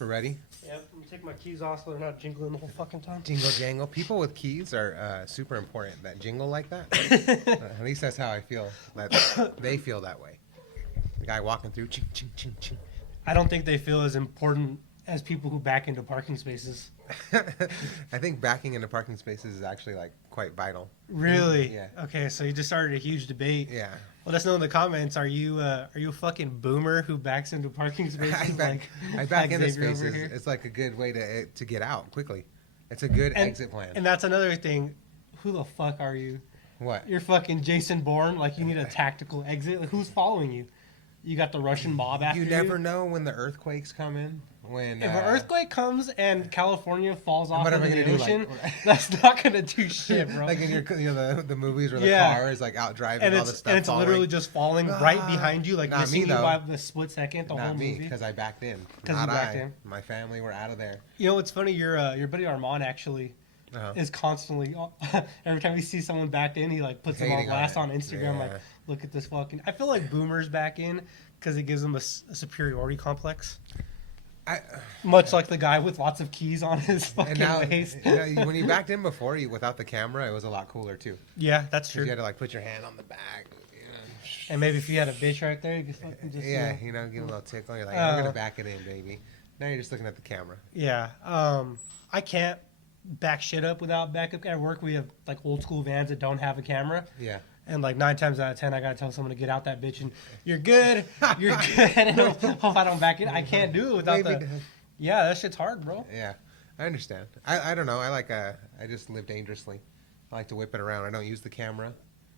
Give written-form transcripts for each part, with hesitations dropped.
We're ready? Yep, I'm gonna take my keys off so they're not jingling the whole fucking time. Jingle jangle. People with keys are super important. That jingle like that. At least that's how I feel. That they feel that way. The guy walking through, ching, ching, ching, ching. I don't think they feel as important as people who back into parking spaces. I think backing into parking spaces is actually like quite vital. Really? Yeah. Okay, so you just started a huge debate. Yeah. Let us know in the comments. Are you a fucking boomer who backs into parking spaces? I back into Xavier over spaces. here? It's like a good way to get out quickly. It's a good exit plan. And that's another thing. Who the fuck are you? What? You're fucking Jason Bourne. Like, you need a tactical exit. Like, who's following you? You got the Russian mob after you. You never know when the earthquakes come in. When if an earthquake comes and California falls off into the ocean, like, that's not gonna do shit, bro. Like in the movies where the car is like out driving and all the stuff, and it's falling. literally just falling right behind you, like missing you by the split second. The whole movie. Because I backed in. Because you backed in. My family were out of there. You know what's funny? Your buddy Armand actually is constantly every time he sees someone backed in, he like puts them on blast on Instagram. Like, look at this fucking. I feel like boomers back in because it gives them a superiority complex. Much like the guy with lots of keys on his fucking waist. When you backed in before, without the camera, it was a lot cooler too. Yeah, that's true. You had to like put your hand on the back. And maybe if you had a bitch right there, you could fucking just give a little tickle. You're like, I'm gonna back it in, baby. Now you're just looking at the camera. Yeah. I can't back shit up without backup. At work, we have like old school vans that don't have a camera. Yeah. And like 9 times out of 10, I gotta tell someone to get out that bitch and you're good, you're good. And hope I don't back in. I can't do it without Yeah, that shit's hard, bro. Yeah, I understand. I don't know. I just live dangerously. I like to whip it around. I don't use the camera.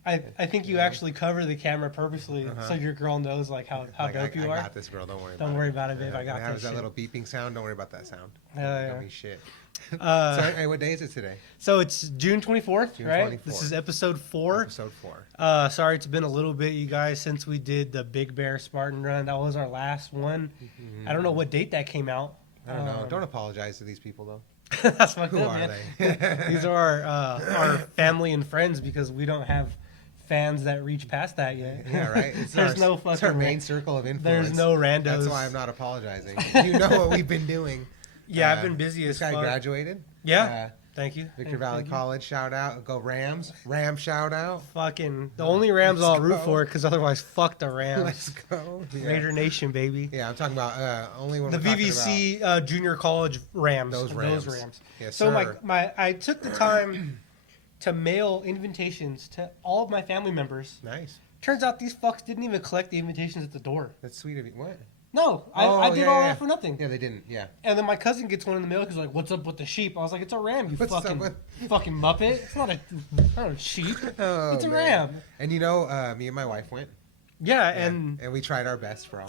I think you actually cover the camera purposely so your girl knows like how dope you are. I got this, girl. Don't worry. Don't worry about it, babe. I got this. How's that little beeping sound? Don't worry about that sound. Yeah. Don't shit. So, hey, what day is it today? So it's June 24th, right? 24th. This is episode 4. Episode 4. Sorry, it's been a little bit, you guys, since we did the Big Bear Spartan run. That was our last one. Mm-hmm. I don't know what date that came out. I don't know. Don't apologize to these people, though. That's fucked Who up, are man. they? These are our family and friends because we don't have fans that reach past that yet. Yeah, right. It's our main circle of influence. There's no randos. That's why I'm not apologizing. You know what we've been doing. Yeah, I've been busy as fuck. This guy graduated. Yeah. Thank you. Victor Valley College, shout out. Go Rams. Ram shout out. Fucking the only Rams I'll root for because otherwise fuck the Rams. Let's go. Yeah. Raider Nation, baby. Yeah, I'm talking about only when the VVC junior college Rams. Those Rams. Yes, so sir. I took the time to mail invitations to all of my family members. Nice. Turns out these fucks didn't even collect the invitations at the door. That's sweet of you. What? No, I did all that for nothing. Yeah, they didn't. Yeah. And then my cousin gets one in the mail because like, "What's up with the sheep?" I was like, "It's a ram, you fucking muppet. It's not a sheep. Oh, it's a ram." And me and my wife went. Yeah, and we tried our best, bro.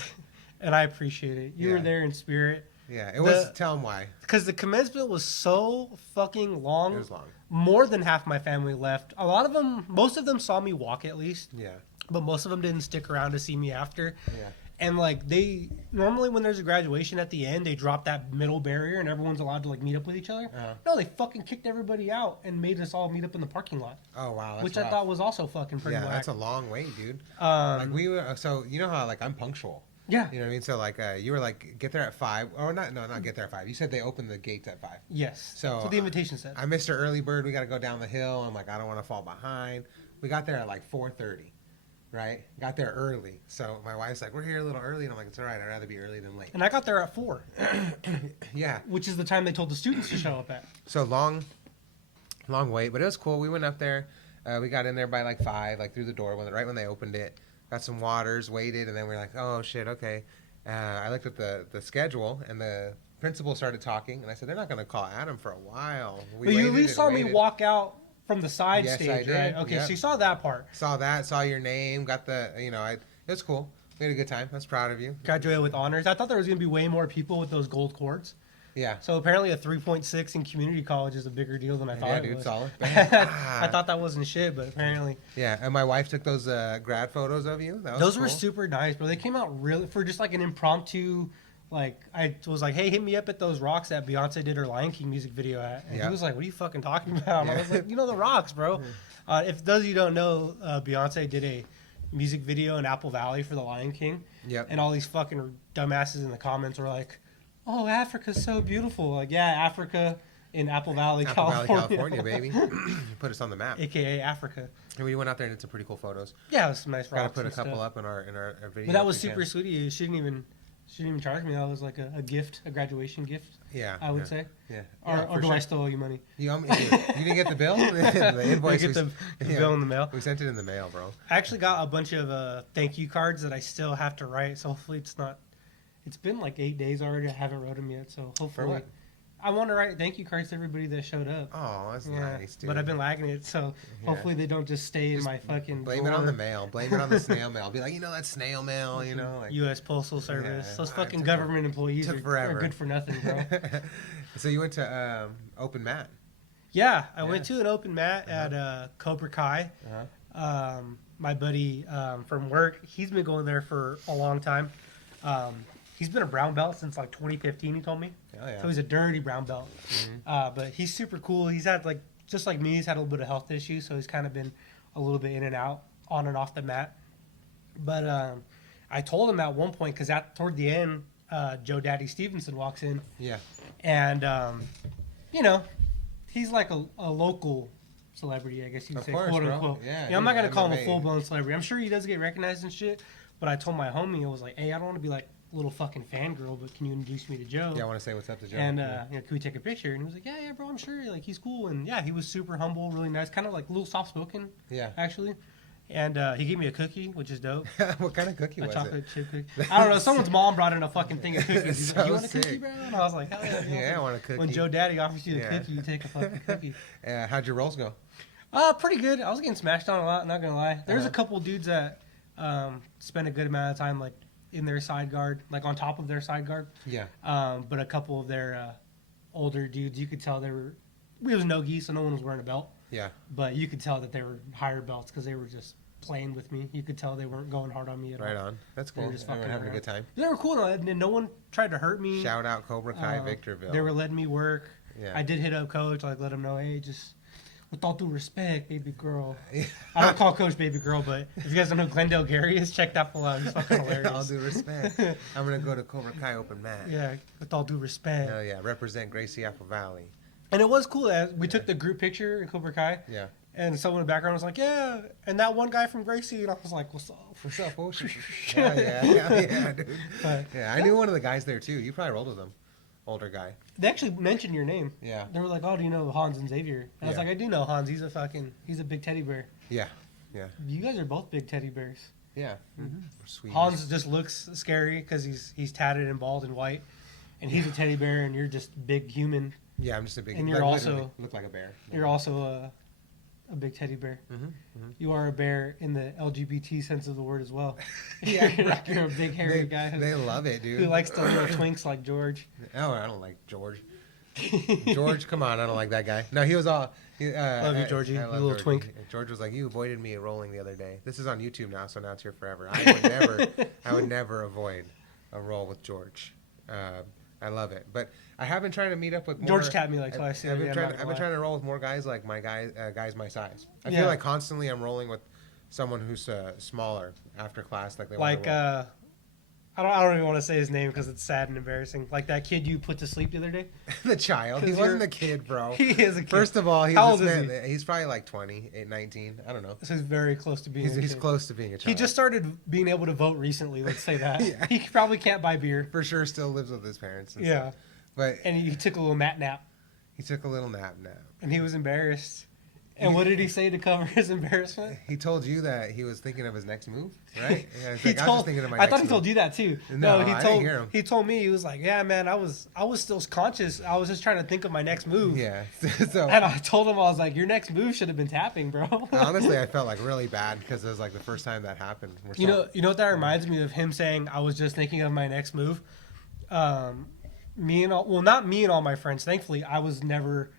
And I appreciate it. You were there in spirit. Yeah, it was. Tell them why. Because the commencement was so fucking long. It was long. More than half my family left. A lot of them, most of them saw me walk at least. Yeah. But most of them didn't stick around to see me after. Yeah. And like they normally when there's a graduation at the end, they drop that middle barrier and everyone's allowed to like meet up with each other. No, they fucking kicked everybody out and made us all meet up in the parking lot. Oh wow, which I thought was also fucking pretty. Yeah, that's a long wait, dude. Like we were so you know how like I'm punctual. Yeah. You know what I mean? So like you were like get there at 5 or not get there at 5. You said they opened the gates at 5. Yes. So that's what the invitation said. I missed our early bird. We got to go down the hill. I'm like I don't want to fall behind. We got there at like 4:30. Right? Got there early. So my wife's like, we're here a little early. And I'm like, it's all right. I'd rather be early than late. And I got there at 4. Yeah. Which is the time they told the students to show up at. So long wait. But it was cool. We went up there. We got in there by like 5, like through the door, right when they opened it. Got some waters, waited. And then we were like, oh, shit, okay. I looked at the schedule and the principal started talking. And I said, they're not going to call Adam for a while. But you at least saw me walk out from the side stage, I did. Right? Okay, so you saw that part. Saw your name, got the, it was cool. We had a good time. I was proud of you. Graduated with honors. I thought there was going to be way more people with those gold cords. Yeah. So apparently a 3.6 in community college is a bigger deal than I thought it was. Solid. I thought that wasn't shit, but apparently. Yeah, and my wife took those grad photos of you. Those were super nice, bro. They came out really, for just like an impromptu, like, I was like, hey, hit me up at those rocks that Beyonce did her Lion King music video at. And he was like, what are you fucking talking about? And I was like, the rocks, bro. If those of you don't know, Beyonce did a music video in Apple Valley for the Lion King. Yep. And all these fucking dumbasses in the comments were like, oh, Africa's so beautiful. Like, yeah, Africa in Apple Valley, Apple Valley, California. baby. Put us on the map. AKA Africa. And we went out there and did some pretty cool photos. Yeah, it was some nice rocks. Got to put a couple stuff. up in our video. But that was super sweet of you. She didn't even charge me. That was like a gift, a graduation gift. Yeah, I would say. Yeah. Or do I still owe you money? You didn't get the bill? The invoice. Get the bill in the mail. We sent it in the mail, bro. I actually got a bunch of thank you cards that I still have to write. So hopefully it's not. It's been like 8 days already. I haven't wrote them yet. So hopefully. For what? I want to write thank you cards to everybody that showed up. Oh, that's nice, dude. But I've been lagging it, so hopefully they don't just stay in my fucking. Blame it on the mail. Blame it on the snail mail. Be like, that snail mail, like U.S. Postal Service. Yeah, Those fucking government employees took are good for nothing, bro. So you went to Open Mat? Yeah, I went to an open mat at Cobra Kai. My buddy from work, he's been going there for a long time. He's been a brown belt since like 2015, he told me. Oh, yeah. So he's a dirty brown belt. But he's super cool. He's had just like me, he's had a little bit of health issues, so he's kind of been a little bit in and out, on and off the mat. But I told him at one point, because toward the end, Joe Daddy Stevenson walks in. Yeah. And, he's like a local celebrity, I guess you could say, quote unquote. Yeah, I'm not going to call him a full-blown celebrity. I'm sure he does get recognized and shit. But I told my homie, I was like, hey, I don't want to be like little fucking fangirl, but can you introduce me to Joe? Yeah, I want to say what's up to Joe. And can we take a picture? And he was like, yeah, bro, I'm sure. Like, he's cool. And yeah, he was super humble, really nice, kind of like a little soft spoken. Yeah, actually. And he gave me a cookie, which is dope. What kind of cookie was it? A chocolate chip cookie. I don't know. Someone's mom brought in a fucking thing of cookies. He's like, you want a sick. cookie, bro? And I was like, hell yeah. Yeah, I want a cookie. When Joe Daddy offers you a cookie, you take a fucking cookie. How'd your rolls go? Pretty good. I was getting smashed on a lot, not gonna lie. There's a couple dudes that spent a good amount of time like in their side guard, like on top of their side guard. Yeah. But a couple of their older dudes, you could tell it was no-gi, so no one was wearing a belt. Yeah. But you could tell that they were higher belts because they were just playing with me. You could tell they weren't going hard on me at all. Right on. That's cool. They were just fucking having around. a good time. They were cool, and no one tried to hurt me. Shout out Cobra Kai Victorville. They were letting me work. Yeah. I did hit up Coach, like let him know, hey, just with all due respect, baby girl. I don't call Coach baby girl, but if you guys don't know who Glendale Gary is, check that fool out. He's fucking hilarious. All due respect. I'm gonna go to Cobra Kai Open Mat. Yeah, with all due respect. Oh yeah, represent Gracie Apple Valley. And it was cool. We took the group picture in Cobra Kai. Yeah. And someone in the background was like, yeah, and that one guy from Gracie, and I was like, what's up? What's up, Ocean? yeah, dude. But, I knew one of the guys there too. You probably rolled with him. Older guy. They actually mentioned your name. Yeah. They were like, oh, do you know Hans and Xavier? And I was like, I do know Hans. He's a big teddy bear. Yeah. Yeah. You guys are both big teddy bears. Yeah. Mm-hmm. Sweet. Hans just looks scary because he's tatted and bald and white, and he's a teddy bear, and you're just big human. Yeah, I'm just a big. And you're also look like a bear. You're also a big teddy bear. Mm-hmm. Mm-hmm. You are a bear in the LGBT sense of the word as well. Yeah, you're a big hairy guy. They love it, dude. Who likes to little twinks like George. Oh, I don't like George. George, come on, I don't like that guy. No, he was all. Love you, Georgie. I love little Georgie. twink. George was like, you avoided me rolling the other day. This is on YouTube now, so now it's here forever. I would never avoid a roll with George. I love it, but I have been trying to meet up with more. George tapped me like twice. I've been trying to roll with more guys like my guys my size. I Yeah. feel like constantly I'm rolling with someone who's smaller after class, like they Like want to I don't even want to say his name because it's sad and embarrassing. Like that kid you put to sleep the other day. the child. He 'Cause wasn't a kid, bro. He is a kid. First of all, How old is he? He's probably like 20, 19. I don't know. So he's very close to being. He's close to being a child. He just started being able to vote recently. Let's say that. Yeah. He probably can't buy beer. for sure still lives with his parents. And Yeah. stuff. But And he took a little mat nap, he took a little nap now. and he was embarrassed. And what did he say to cover his embarrassment? He told you that he was thinking of his next move, right? Yeah, I thought he told you that too. No, he I told didn't hear him. he told me he was like, yeah, man, I was still conscious. I was just trying to think of my next move. Yeah. So And I told him, I was like, your next move should have been tapping, bro. honestly, I felt like really bad because it was like the first time that happened. You know what that reminds me of him saying, I was just thinking of my next move. Not me and all my friends. Thankfully, I was never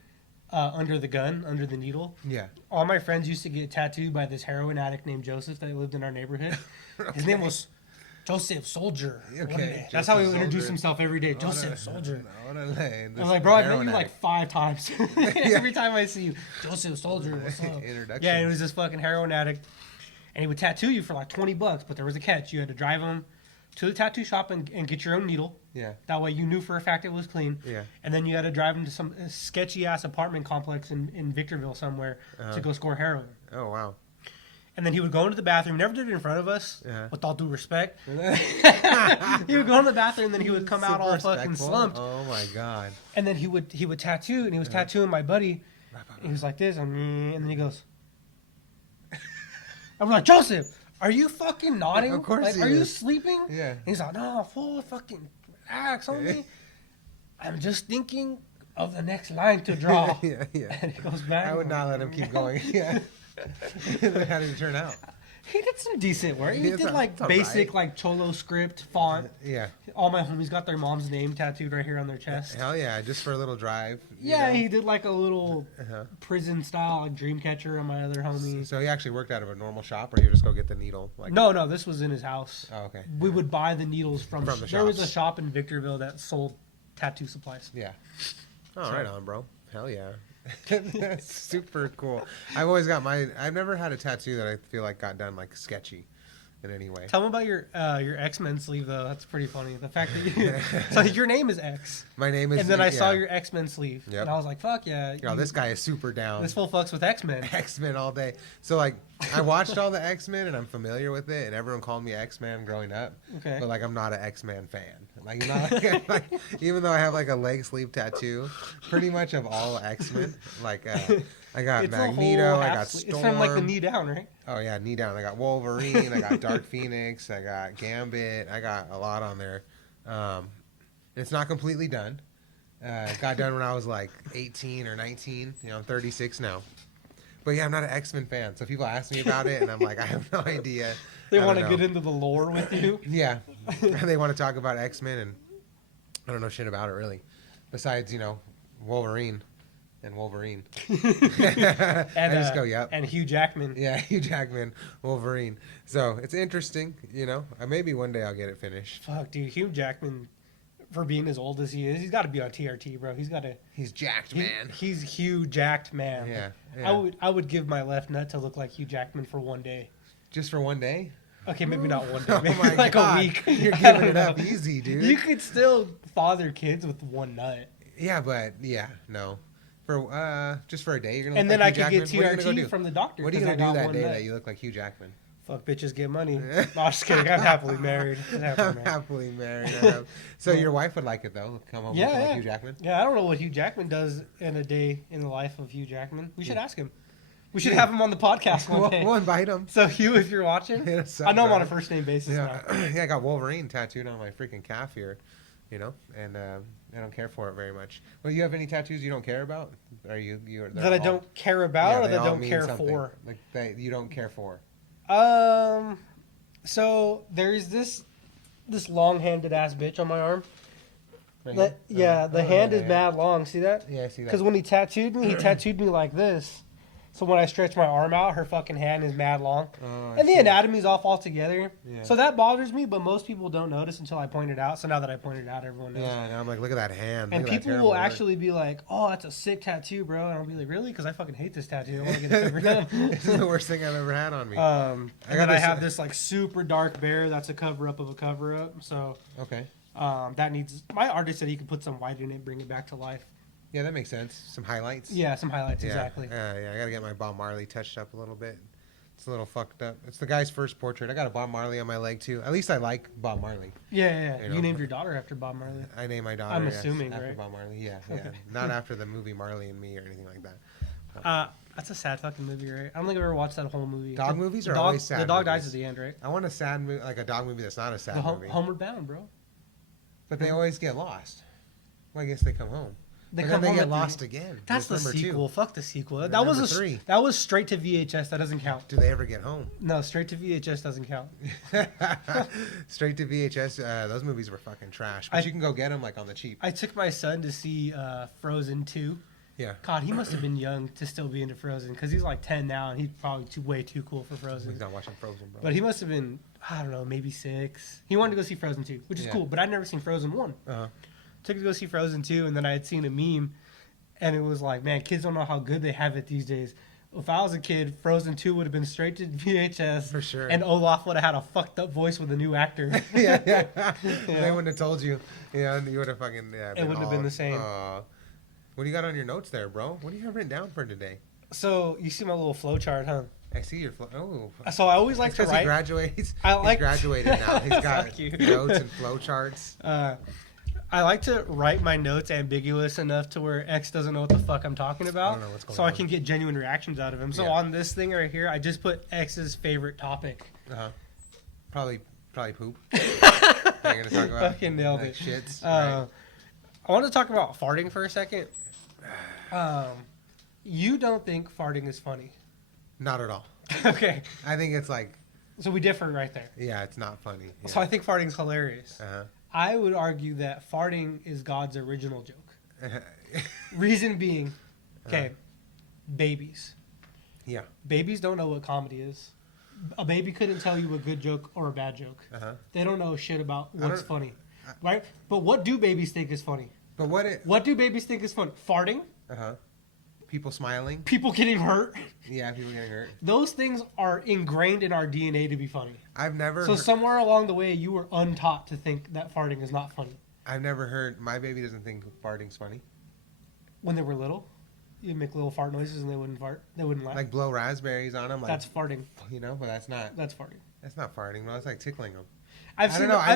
under the gun, under the needle. Yeah. All my friends used to get tattooed by this heroin addict named Joseph that lived in our neighborhood. His name was Joseph Soldier. Okay. That's how he would Joseph introduce Soldier. himself every day. Joseph Soldier. I was like, bro, I've met you like 5 times. Every time I see you, Joseph Soldier, what's up? Introduction. Yeah, he was this fucking heroin addict. And he would tattoo you for like $20, but there was a catch. You had to drive him to the tattoo shop and get your own needle. Yeah. That way you knew for a fact it was clean. Yeah. And then you had to drive him to some sketchy ass apartment complex in Victorville somewhere to go score heroin. Oh wow. And then he would go into the bathroom. Never did it in front of us, with all due respect. He would go in the bathroom, and then he would come out all fucking slumped. Oh my god. And then he would tattoo, and he was tattooing my buddy. And he was like this, and then he goes, I'm like, Joseph, are you fucking nodding? Of course like, he are you is. sleeping? Yeah. And he's like, no, fool, fucking relax on me. I'm just thinking of the next line to draw. Yeah. And he goes back. I would not let him keep going. Yeah. How did it turn out? He did some decent work. He It's did like basic right. like Cholo script font. Yeah. All my homies got their mom's name tattooed right here on their chest. Hell yeah, just for a little drive. Yeah, he did like a little prison style like dream catcher on my other homie. So he actually worked out of a normal shop, or you just go get the needle? Like No, this was in his house. Oh, okay. We would buy the needles from the there was a shops. shop in Victorville that sold tattoo supplies. Yeah. Oh, right on, bro. Hell yeah. That's super cool. I've never had a tattoo that I feel like got done like sketchy in any way. Tell me about your X-Men sleeve though. That's pretty funny. The fact that you so your name is X. My name is. And then I saw your X-Men sleeve, Yep. and I was like, "Fuck yeah!" Yo, this guy is super down. This full fucks with X-Men. X-Men all day. So like, I watched all the X-Men and I'm familiar with it, and everyone called me X-Man growing up. Okay. But like, I'm not an X-Man fan. Like, you know, like, even though I have like a leg sleeve tattoo, pretty much of all X-Men. Like, I got It's a Magneto, whole I half got sleeve. Storm. It's from like the knee down, right? Oh yeah, knee down. I got Wolverine. I got Dark Phoenix. I got Gambit. I got a lot on there. It's not completely done. It got done when I was like 18 or 19. You know, I'm 36 now. But yeah, I'm not an X-Men fan. So people ask me about it, and I'm like, I have no idea. They I want to don't get know. into the lore with you. Yeah, they want to talk about X-Men, and I don't know shit about it really. Besides, you know, Wolverine. And Wolverine. And, I just go, yep. And Hugh Jackman. Yeah, Hugh Jackman, Wolverine. So it's interesting, you know. Maybe one day I'll get it finished. Fuck, dude, Hugh Jackman, for being as old as he is, he's got to be on TRT, bro. He's got to. He's jacked, man. He's Hugh Jacked man. Yeah. I would give my left nut to look like Hugh Jackman for one day. Just for one day? Okay, maybe not one day. Oh Maybe my like God. a week. You're I giving don't it up know. easy, dude. You could still father kids with one nut. Yeah, but no. For just for a day, you're gonna. And look then I like could Hugh get Jackman? What are you gonna go TRT do? from the doctor. What are you 'cause gonna I do got that one day nut. that you look like Hugh Jackman? Fuck bitches, get money. No, I'm just kidding. I'm happily married. I'm happily married. So your wife would like it though. Come home looking like Hugh Jackman. Yeah, I don't know what Hugh Jackman does in a day in the life of Hugh Jackman. We should ask him. We should have him on the podcast one day. We'll invite him. So Hugh, if you're watching, Hit us up, I know him bro. on a first name basis now. Yeah, I got Wolverine tattooed on my freaking calf here, you know, and I don't care for it very much. Well, you have any tattoos you don't care about? Are you That I don't care about, or they that I all don't mean care something. for? Like that you don't care for. So there's this long-handed ass bitch on my arm. Right The here? hand is yeah. mad long. See that? Yeah, I see that. Because when he tattooed me like this. So when I stretch my arm out, her fucking hand is mad long. Oh, I And the see. anatomy's off altogether. Yeah. So that bothers me, but most people don't notice until I point it out. So now that I pointed it out, everyone knows. Yeah, and I'm like, look at that hand. And Look at that people terrible will work. actually be like, "Oh, that's a sick tattoo, bro." And I'll be like, "Really?" Because I fucking hate this tattoo. I want to get it covered up. This is the worst thing I've ever had on me. And got then I this- have this like super dark bear that's a cover up of a cover up. So Okay. that needs. My artist said he could put some white in it, bring it back to life. Yeah, that makes sense. Some highlights. Yeah, some highlights Yeah. exactly. Yeah, I gotta get my Bob Marley touched up a little bit. It's a little fucked up. It's the guy's first portrait. I got a Bob Marley on my leg too. At least I like Bob Marley. Yeah. You know, You named your daughter after Bob Marley. I named my daughter. I'm yes, assuming, after right? Bob Marley. Yeah. Not after the movie Marley and Me or anything like that. That's a sad fucking movie, right? I don't think I've ever watched that whole movie. Dog movies the are dog, always sad The dog movies. dies at the end, right? I want a sad movie, like a dog movie that's not a sad movie. Homeward Bound, bro. But they always get lost. Well, I guess they come home. They But come then home they at get the lost end. again. That's the There's number sequel. 2. Fuck the sequel. And That was number 3. that was straight to VHS. That doesn't count. Do they ever get home? No, straight to VHS doesn't count. Straight to VHS. Those movies were fucking trash. But you can go get them like on the cheap. I took my son to see Frozen 2. Yeah. God, he must have been young to still be into Frozen because he's like 10 now and he's probably way too cool for Frozen. He's not watching Frozen, bro. But he must have been, I don't know, maybe 6. He wanted to go see Frozen 2, which is cool, but I'd never seen Frozen 1. Uh-huh. Took him to go see Frozen 2, and then I had seen a meme, and it was like, man, kids don't know how good they have it these days. if I was a kid, Frozen 2 would have been straight to VHS. For sure. And Olaf would have had a fucked up voice with a new actor. Yeah. They wouldn't have told you. Yeah, and you would have fucking, it wouldn't have been the same. What do you got on your notes there, bro? What do you have written down for today? So, you see my little flow chart, huh? I see your flow. Oh. So, I always like to write. He graduates. He's graduated now. He's got notes and flow charts. I like to write my notes ambiguous enough to where X doesn't know what the fuck I'm talking about. I don't know what's going so on. I can get genuine reactions out of him. So on this thing right here, I just put X's favorite topic. Probably poop. You're gonna talk about fucking nailed it. Shits. Right. I want to talk about farting for a second. You don't think farting is funny? Not at all. Okay. I think it's like. So we differ right there. Yeah, it's not funny. Yeah. So I think farting's hilarious. Uh-huh. I would argue that farting is God's original joke. Reason being, okay, babies. Yeah. Babies don't know what comedy is. A baby couldn't tell you a good joke or a bad joke. They don't know shit about what's funny, right? But what do babies think is funny? But what do babies think is funny? Farting? People smiling. People getting hurt. Yeah, people getting hurt. Those things are ingrained in our DNA to be funny. I've never. So somewhere along the way, you were untaught to think that farting is not funny. I've never heard. My baby doesn't think farting's funny. When they were little, you'd make little fart noises and they wouldn't fart. They wouldn't laugh. Like blow raspberries on them. Like, that's farting. You know, but that's not. That's farting. That's not farting. Well, that's like tickling them. I've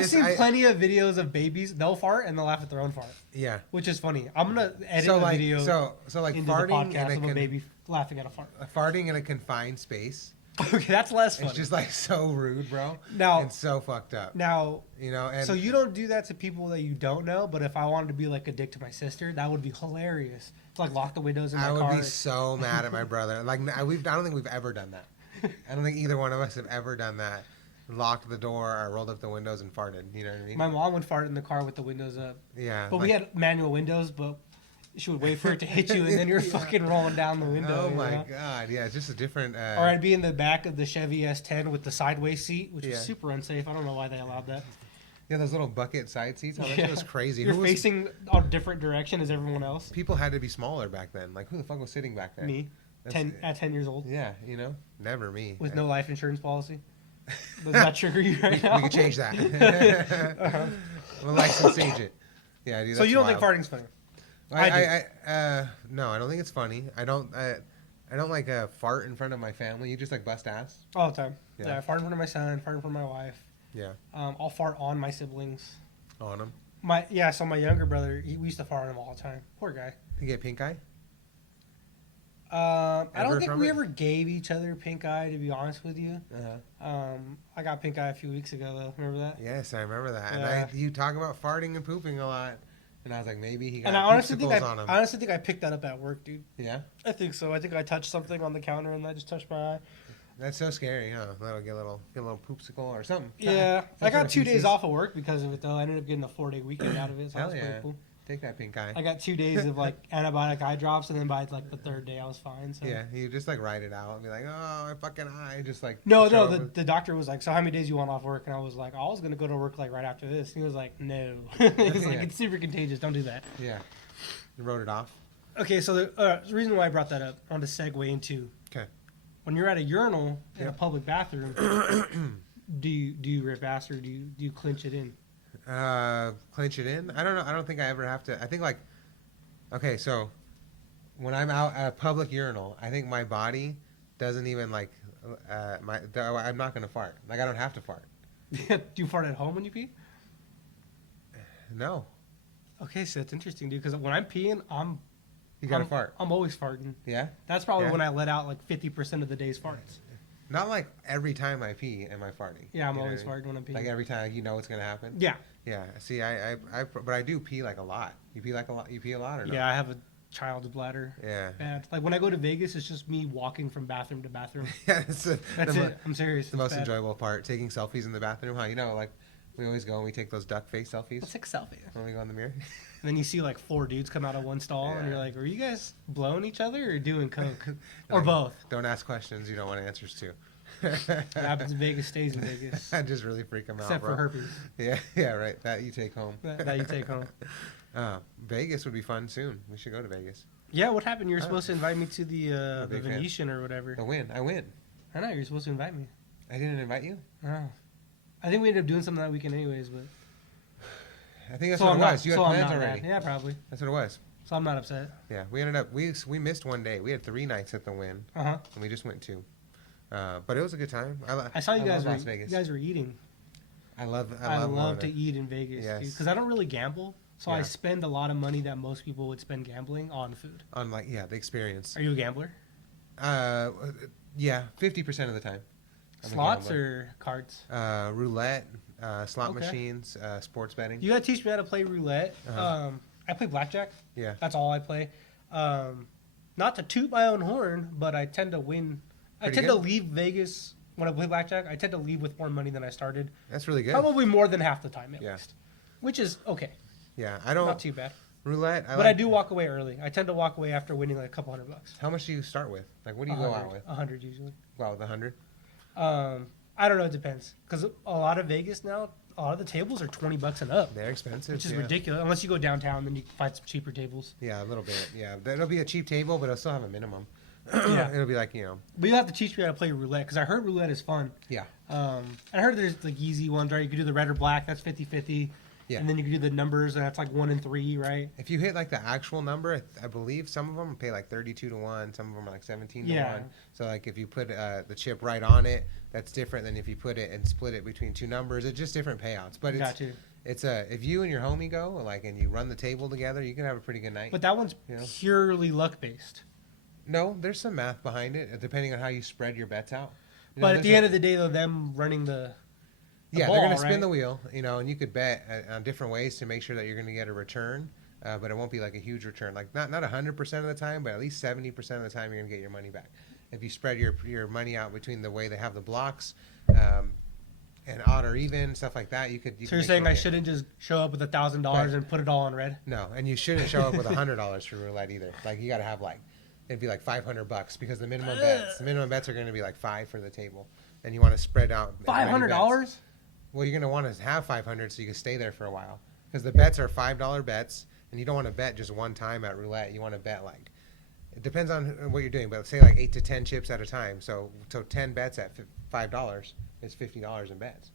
seen plenty of videos of babies. They'll fart and they'll laugh at their own fart. Yeah, which is funny. I'm gonna edit a video. So like into farting the podcast of a baby laughing at a fart. Farting in a confined space. Okay, that's less funny. It's just like so rude, bro. Now it's so fucked up. Now you know. And so you don't do that to people that you don't know. But if I wanted to be like a dick to my sister, that would be hilarious. To like lock the windows in my car. I would be so mad at my brother. Like I don't think we've ever done that. I don't think either one of us have ever done that. Locked the door or rolled up the windows and farted. You know what I mean? My mom would fart in the car with the windows up. Yeah. But we had manual windows, but she would wait for it to hit you, and then you're fucking rolling down the window. Oh my god! Yeah, it's just a different. Or I'd be in the back of the Chevy S10 with the sideways seat, which is super unsafe. I don't know why they allowed that. Yeah, those little bucket side seats. Oh, that was crazy. You're facing a different direction as everyone else. People had to be smaller back then. Like, who the fuck was sitting back there? Me. At 10 years old. Yeah, you know, never me. With no life insurance policy. Does that trigger you right now? We could change that. We'll license agent. Yeah, dude, so you don't think farting's funny? No, I don't think it's funny. I don't like fart in front of my family. You just like bust ass all the time. Yeah, I fart in front of my son, fart in front of my wife. Yeah. I'll fart on my siblings. On them. So my younger brother, we used to fart on him all the time. Poor guy. You get pink eye? I don't think we ever gave each other pink eye, to be honest with you. I got pink eye a few weeks ago, though. Remember that? Yes, I remember that. And you talk about farting and pooping a lot. And I was like, maybe he got I honestly think I picked that up at work, dude. Yeah? I think so. I think I touched something on the counter and I just touched my eye. That's so scary, huh? That'll get a little poopsicle or something. Yeah. I got 2 days off of work because of it, though. I ended up getting a 4-day weekend out of it. So Hell that was pretty cool. Take that pink eye. I got 2 days of like antibiotic eye drops, and then by like the 3rd day I was fine. So yeah, you just like write it out and be like, oh, my fucking eye, just like. No. The doctor was like, so how many days you want off work? And I was like, I was gonna go to work like right after this. And he was like, no. He's like, it's super contagious. Don't do that. Yeah, you wrote it off. Okay, so the reason why I brought that up, I want to segue into. Okay. When you're at a urinal in a public bathroom, do you rip ass or do you clinch it in? Clinch it in? I don't know. I don't think I ever have to. I think like, okay, so when I'm out at a public urinal, I think my body doesn't even like, I'm not going to fart. Like I don't have to fart. Do you fart at home when you pee? No. Okay, so that's interesting, dude, because when I'm peeing, You gotta fart. I'm always farting. Yeah? That's probably when I let out like 50% of the day's farts. Not like every time I pee am I farting. Yeah, I'm always farting when I'm peeing. Like every time you know what's gonna happen. Yeah. Yeah. See, but I do pee like a lot. You pee like a lot. You pee a lot or no? Yeah, I have a child's bladder. Yeah. Bad. Like when I go to Vegas, it's just me walking from bathroom to bathroom. Yeah, that's it. I'm serious. The most enjoyable part, taking selfies in the bathroom, huh? You know, like we always go and we take those duck face selfies. Let's take a selfie. When we go in the mirror. And then you see like 4 dudes come out of one stall, and you're like, "Are you guys blowing each other or doing coke, or both?" Don't ask questions you don't want answers to. What happens in Vegas stays in Vegas. I just really freak them out, except bro. for herpes. Yeah, right. That you take home. That you take home. Vegas would be fun soon. We should go to Vegas. Yeah, what happened? You were supposed to invite me to the Venetian or whatever. The win. I win. I know, you're supposed to invite me. I didn't invite you? Oh. I think we ended up doing something that weekend anyways, but... I think that's what it was. You had plans already. Yeah, probably. That's what it was. So I'm not upset. Yeah, we ended up... We missed one day. We had 3 nights at the Wynn. Uh-huh. And we just went 2. But it was a good time. I saw you guys were eating. I love to eat in Vegas. Yes. Because I don't really gamble. So I spend a lot of money that most people would spend gambling on food. On, like, the experience. Are you a gambler? Yeah, 50% of the time. Slots or cards? Roulette, slot machines, sports betting. You gotta teach me how to play roulette. Uh-huh. I play blackjack. Yeah. That's all I play. Not to toot my own horn, but I tend to win. I tend to leave Vegas when I play blackjack. I tend to leave with more money than I started. That's really good. Probably more than half the time at least. Which is okay. Yeah, I don't. Not too bad. Roulette. I do walk away early. I tend to walk away after winning like a couple $100. How much do you start with? Like, what do you go out with? 100 usually. Go out with 100? I don't know. It depends. Because a lot of Vegas now, a lot of the tables are $20 and up. They're expensive, which is ridiculous. Unless you go downtown, then you can find some cheaper tables. Yeah, a little bit. Yeah, it'll be a cheap table, but it'll still have a minimum. Yeah, it'll be like But you have to teach me how to play roulette because I heard roulette is fun. Yeah. I heard there's like easy ones, right? You can do the red or black. That's 50-50. Yeah. And then you can do the numbers, and that's like 1 and 3, right? If you hit like the actual number, I believe some of them pay like 32-1. Some of them are like 17-1. So like if you put the chip right on it, that's different than if you put it and split it between 2 numbers. It's just different payouts. But it's if you and your homie go and you run the table together, you can have a pretty good night. But that one's purely luck based. No, there's some math behind it, depending on how you spread your bets out. But at the end of the day, though, them running the they're going to spin the wheel, and you could bet on different ways to make sure that you're going to get a return, but it won't be like a huge return. Like not 100% of the time, but at least 70% of the time you're going to get your money back. If you spread your money out between the way they have the blocks, and odd or even, stuff like that, you could. So you're saying I shouldn't just show up with $1,000 and put it all on red? No, and you shouldn't show up with $100 for roulette either. Like you got to have it'd be like $500 because the minimum bets are going to be like 5 for the table, and you want to spread out $500. Well, you're going to want to have 500 so you can stay there for a while. Because the bets are $5 bets, and you don't want to bet just one time at roulette. You want to bet it depends on what you're doing, but say like 8 to 10 chips at a time. So 10 bets at $5 is $50 in bets,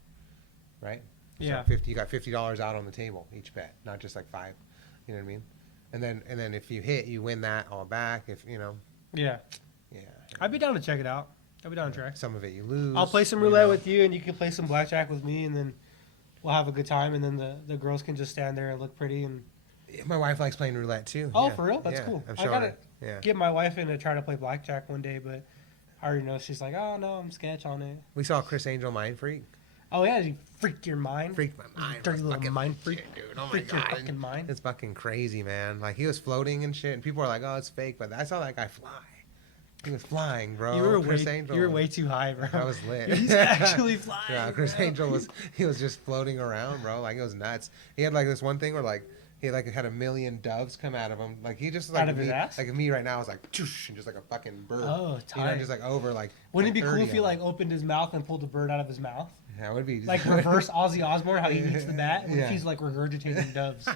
right? Yeah. So you got $50 out on the table each bet, not just like 5. You know what I mean? And then if you hit, you win that all back. If Yeah. Yeah. I'd be down to check it out. I'll be down to try. Some of it you lose. I'll play some roulette with you, and you can play some blackjack with me, and then we'll have a good time. And then the girls can just stand there and look pretty. And my wife likes playing roulette too. Oh, for real? That's cool. I gotta get my wife in to try to play blackjack one day, but I already know she's like, oh no, I'm sketch on it. We saw Chris Angel Mind Freak. Oh yeah, you freaked your mind. Freaked my mind. Dirty little mind freak. Shit, dude. Oh my freaked god. Your fucking mind. It's fucking crazy, man. Like he was floating and shit, and people were like, "Oh, it's fake," but I saw that guy fly. He was flying, bro. You were way too high, bro. I was lit. He's actually flying. Yeah, Chris Angel was just floating around, bro. Like it was nuts. He had like this one thing where he had a million doves come out of him. Like he just out of his ass. Like me right now is like choosh, and just like a fucking bird. Oh, tight. Just like over like. Wouldn't it be cool if he opened his mouth and pulled a bird out of his mouth? Yeah, it would be like reverse Ozzy Osbourne, how he eats the bat. What if he's like regurgitating doves?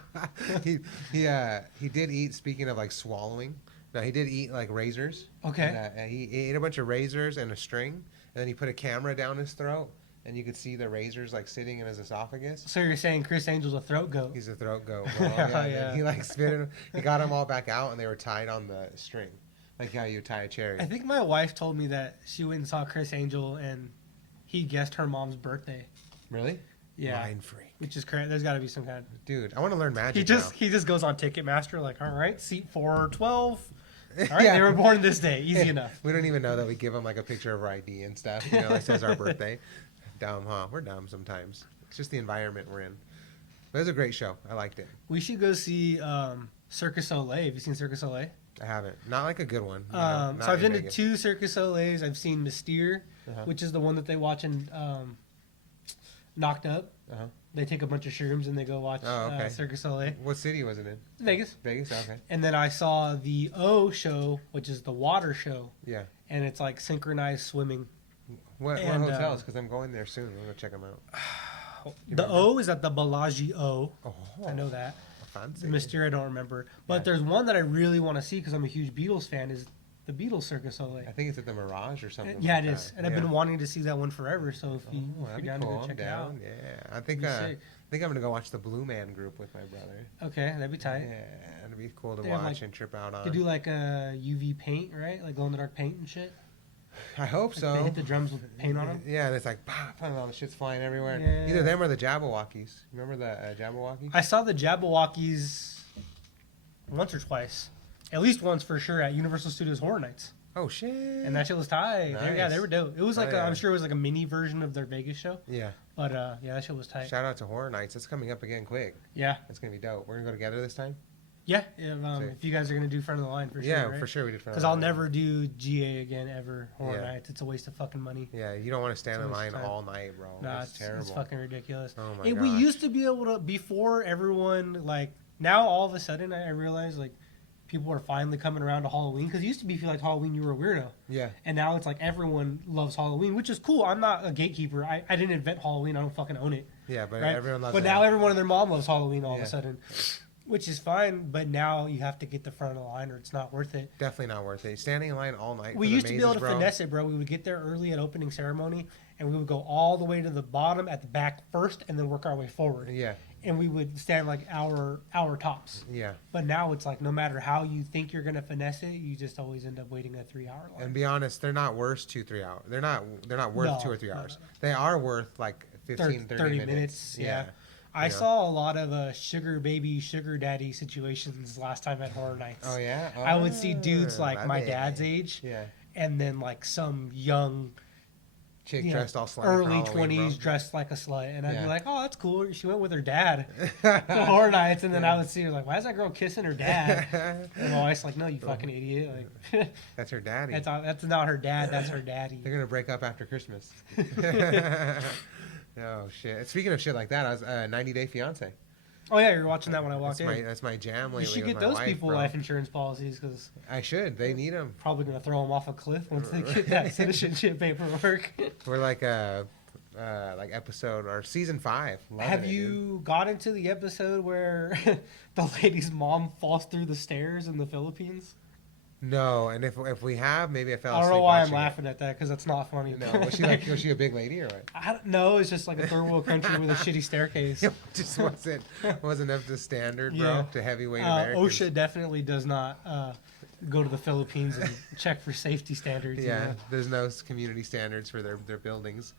He did eat. Speaking of like swallowing. No, he did eat like razors. Okay. He ate a bunch of razors and a string, and then he put a camera down his throat, and you could see the razors like sitting in his esophagus. So you're saying Chris Angel's a throat goat? He's a throat goat. Bro. Yeah. He like spit them. He got them all back out, and they were tied on the string, like how you tie a cherry. I think my wife told me that she went and saw Chris Angel, and he guessed her mom's birthday. Really? Yeah. Mind freak. Which is crazy. There's got to be some kind of... Dude, I want to learn magic. He just goes on Ticketmaster like, all right, seat 412. All right, they were born this day. Easy enough. We don't even know that we give them like a picture of our ID and stuff. It says our birthday. Dumb, huh? We're dumb sometimes. It's just the environment we're in. But it was a great show. I liked it. We should go see Circus Soleil. Have you seen Circus Soleil? I haven't. Not like a good one. So I've been to 2 Circus Soleils. I've seen Mystere, which is the one that they watch in Knocked Up. They take a bunch of shrooms and they go watch Circus Soleil. What city was it in? Vegas. Vegas, okay. And then I saw the O show, which is the water show. Yeah. And it's like synchronized swimming. What hotels? Because I'm going there soon. I'm going to check them out. The O is at the Bellagio. Oh. I know that. fancy. Mysterio, I don't remember. But there's one that I really want to see because I'm a huge Beatles fan. Is the Beatles Circus Soleil? I think it's at the Mirage or something. Yeah, it is, and I've been wanting to see that one forever. So if you're down cool. to go check it out, yeah, I think I'm gonna go watch the Blue Man Group with my brother. Okay, that'd be tight. Yeah, it'd be cool to They watch and trip out on. They do like a UV paint, right? Like glow in the dark paint and shit. I hope so. They hit the drums with paint on them. Yeah, and it's like, all the shit's flying everywhere. Yeah. Either them or the Jabberwockies. Remember the Jabberwockies? I saw the Jabberwockies once or twice, at least once for sure, at Universal Studios Horror Nights. Oh shit! And that shit was tight. Nice. Yeah, they were dope. It was like I'm sure it was like a mini version of their Vegas show. Yeah. But yeah, that shit was tight. Shout out to Horror Nights. It's coming up again quick. Yeah. It's gonna be dope. We're gonna go together this time. Yeah, if you guys are gonna do front of the line for sure. Yeah, right? for sure we did. Because I'll never do GA again ever. Horror Nights. It's a waste of fucking money. Yeah, you don't want to stand in line all night, bro. Nah, it's terrible. It's fucking ridiculous. Oh my god. We used to be able to before everyone like now all of a sudden I realize like people are finally coming around to Halloween because it used to be if you liked Halloween you were a weirdo. Yeah. And now it's like everyone loves Halloween, which is cool. I'm not a gatekeeper. I didn't invent Halloween. I don't fucking own it. Yeah, but right? everyone loves it. But now everyone and their mom loves Halloween all of a sudden. Which is fine, but now you have to get the front of the line or it's not worth it. Definitely not worth it. Standing in line all night. We used to be able to finesse it, bro. We would get there early at opening ceremony and we would go all the way to the bottom at the back first and then work our way forward. Yeah. And we would stand like hour tops. Yeah. But now it's like no matter how you think you're gonna finesse it, you just always end up waiting a 3-hour line. And be honest, they're not worth 2-3 hours. They're not worth 2 or 3 hours. No. They are worth like 15, 30 minutes. Yeah. I saw a lot of sugar baby, sugar daddy situations last time at Horror Nights. Oh yeah. I would see dudes like my dad's age. Yeah. And then like some young chick dressed all slutty early 20s dressed like a slut, and I'd be like, "Oh, that's cool." She went with her dad to Horror Nights, and then I would see her like, "Why is that girl kissing her dad?" And my wife's like, "No, you fucking idiot!" Like, that's her daddy. That's not her dad. That's her daddy. They're gonna break up after Christmas. Oh shit! Speaking of shit like that, I was 90 Day Fiance. Oh yeah, you're watching that when I walked in. That's my jam lately. You should get those people life insurance policies because I should. They need them. Probably gonna throw them off a cliff once they get that citizenship paperwork. We're like episode or season 5. Have you got into the episode where the lady's mom falls through the stairs in the Philippines? No, and if we have, maybe I fell asleep. I don't know why I'm laughing at that because that's not funny. No, was she a big lady or what? I don't know. It's just like a third world country with a shitty staircase. It just wasn't up to standard, bro. To heavyweight Americans. OSHA definitely does not go to the Philippines and check for safety standards. Yeah, you know? There's no community standards for their buildings.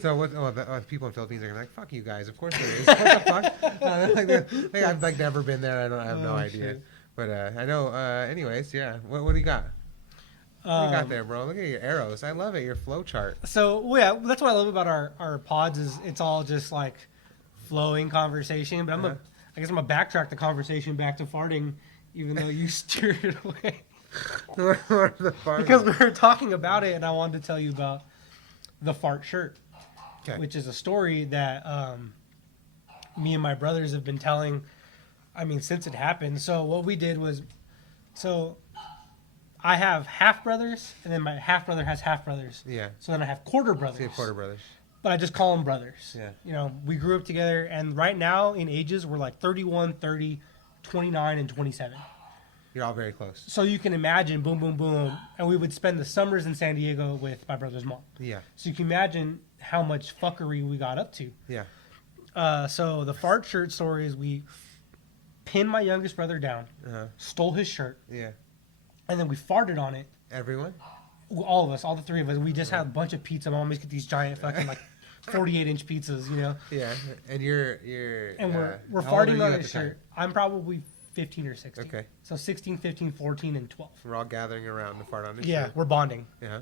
So the people in the Philippines are gonna be like, "Fuck you guys." Of course there is. What the fuck? I've like never been there. I have no idea. Shit. But I know. Anyways, yeah. What do you got? What do you got there, bro? Look at your arrows. I love it. Your flow chart. So yeah, that's what I love about our pods is it's all just like flowing conversation. But I guess I'm gonna backtrack the conversation back to farting, even though you steered it away. Because we were talking about it, and I wanted to tell you about the fart shirt, which is a story that me and my brothers have been telling. I mean, since it happened. So what we did was, I have half brothers, and then my half brother has half brothers. Yeah. So then I have quarter brothers. So you have quarter brothers. But I just call them brothers. Yeah. You know, we grew up together, and right now in ages we're like 31, 30, 29, and 27. You're all very close. So you can imagine, boom, boom, boom, and we would spend the summers in San Diego with my brother's mom. Yeah. So you can imagine how much fuckery we got up to. Yeah. So the fart shirt story is we pinned my youngest brother down, stole his shirt, and then we farted on it. Everyone? All of us, all the three of us. We just had a bunch of pizza. Mom always get these giant fucking like 48-inch pizzas, you know. Yeah, and you're and we're farting on his shirt. I'm probably 15 or 16. Okay. So 16, 15, 14, and 12. We're all gathering around to fart on his shirt. Yeah, we're bonding. Yeah.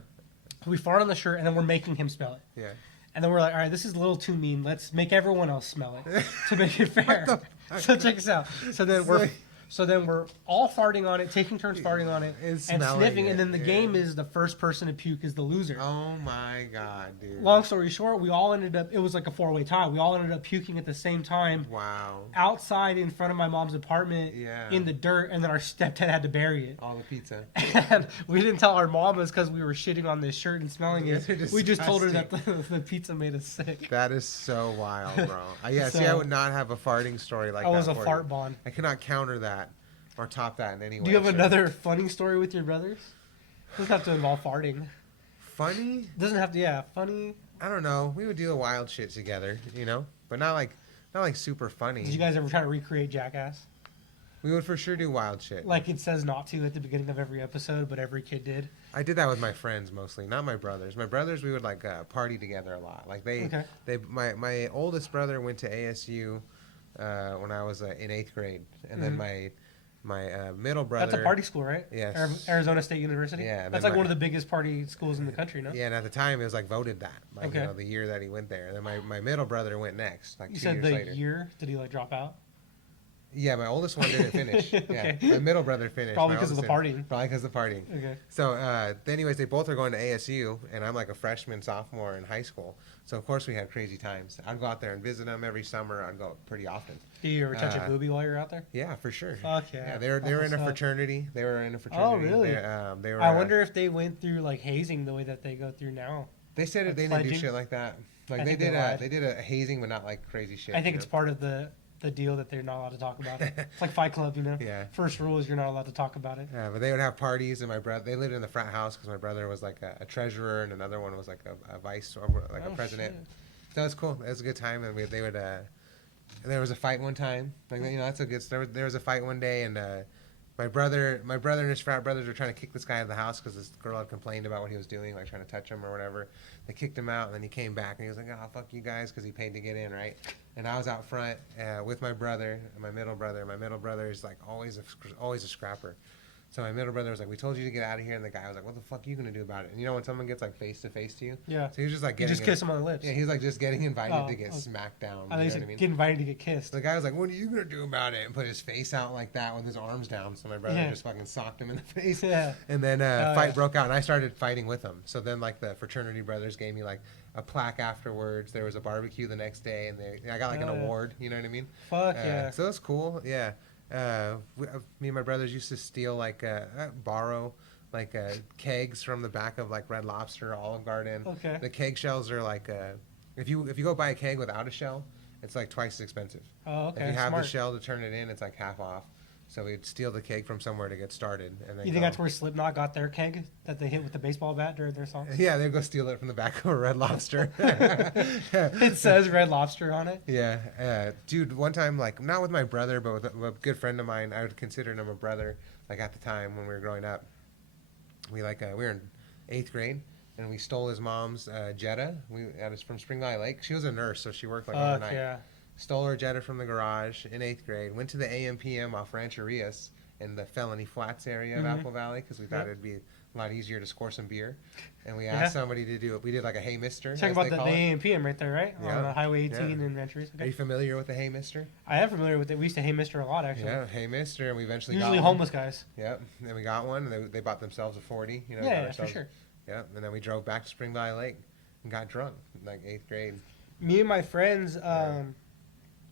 We fart on the shirt, and then we're making him smell it. Yeah. And then we're like, all right, this is a little too mean. Let's make everyone else smell it to make it fair. So check this out. So then So then we're all farting on it, taking turns farting on it, and sniffing. It, and then the game is the first person to puke is the loser. Oh my god, dude. Long story short, we all ended up, it was like a 4-way tie. We all ended up puking at the same time. Wow. Outside in front of my mom's apartment in the dirt, and then our stepdad had to bury it. All the pizza. And we didn't tell our mamas because we were shitting on this shirt and smelling it. We just told her that the pizza made us sick. That is so wild, bro. See, I would not have a farting story like that. I was a fart bond. I cannot counter that or top that in any way. Do you have another funny story with your brothers? It doesn't have to involve farting. Funny? Doesn't have to, funny. I don't know. We would do wild shit together, you know? But not like super funny. Did you guys ever try to recreate Jackass? We would for sure do wild shit. Like it says not to at the beginning of every episode, but every kid did. I did that with my friends mostly, not my brothers. My brothers, we would like party together a lot. Like my oldest brother went to ASU when I was in 8th grade, and then my middle brother. That's a party school, right? Yes. Arizona State University. Yeah. That's like one of the biggest party schools in the country, no? Yeah, and at the time it was like voted that, like you know, the year that he went there. And then my middle brother went next, like 2 years later. You said the year? Did he like drop out? Yeah, my oldest one didn't finish. Okay. Yeah, my middle brother finished. Probably because of the partying. Probably because of the partying. Okay. So, anyways, they both are going to ASU, and I'm like a freshman, sophomore in high school. So, of course, we had crazy times. I'd go out there and visit them every summer. I'd go pretty often. Do you ever touch a booby while you're out there? Yeah, for sure. Fuck yeah. Yeah, they were in a fraternity. They were in a fraternity. Oh, really? They were. I wonder if they went through like hazing the way that they go through now. They said like they didn't do shit like that. Like they did a hazing, but not like crazy shit. I think it's part of the deal that they're not allowed to talk about it. It's like Fight Club, you know? Yeah. First rule is you're not allowed to talk about it. Yeah, but they would have parties, and my brother, they lived in the frat house because my brother was like a treasurer, and another one was like a vice, or like a president. Shit. So it was cool. It was a good time, and they would. There was a fight one time, like you know, that's a good. There was a fight one day, and my brother and his frat brothers were trying to kick this guy out of the house because this girl had complained about what he was doing, like trying to touch him or whatever. They kicked him out, and then he came back, and he was like, "Oh, fuck you guys," because he paid to get in, right? And I was out front with my brother and my middle brother. My middle brother is like always a scrapper. So my middle brother was like, "We told you to get out of here," and the guy was like, "What the fuck are you gonna do about it?" And you know when someone gets like face to face to you, yeah. So he was just like, you just kiss him on the lips. Yeah, he was like just getting invited to get smacked down. I think he's get invited to get kissed. The guy was like, "What are you gonna do about it?" And put his face out like that with his arms down. So my brother just fucking socked him in the face. Yeah. And then fight broke out, and I started fighting with him. So then like the fraternity brothers gave me like a plaque afterwards. There was a barbecue the next day, and I got like an award. You know what I mean? Fuck yeah. So that's cool. Yeah. Me and my brothers used to steal borrow kegs from the back of like Red Lobster, Olive Garden. Okay. The keg shells are like if you go buy a keg without a shell, it's like twice as expensive. Oh, okay. If you have Smart. the shell to turn it in, it's like half off. So we'd steal the keg from somewhere to get started, and then you think that's where Slipknot got their keg that they hit with the baseball bat during their songs? Yeah, they'd go steal it from the back of a Red Lobster. It says Red Lobster on it. Yeah, dude. One time, like not with my brother, but with a good friend of mine, I would consider him a brother. Like at the time when we were growing up, we were in 8th grade, and we stole his mom's Jetta. From Spring Valley Lake. She was a nurse, so she worked like overnight. Yeah. Stole her Jetta from the garage in 8th grade. Went to the AM/PM off Rancherias in the Felony Flats area of Apple Valley because we thought it'd be a lot easier to score some beer. And we asked somebody to do it. We did like a Hey Mister. Talking about the AM/PM right there, right? Yeah. On Highway 18 in Rancherias. Okay. Are you familiar with the Hey Mister? I am familiar with it. We used to Hey Mister a lot, actually. Yeah, Hey Mister, and we eventually usually got homeless guys. Yep, and then we got one, and they bought themselves a 40. You know, yeah, for sure. Yep, and then we drove back to Spring Valley Lake and got drunk, like 8th grade. Me and my friends,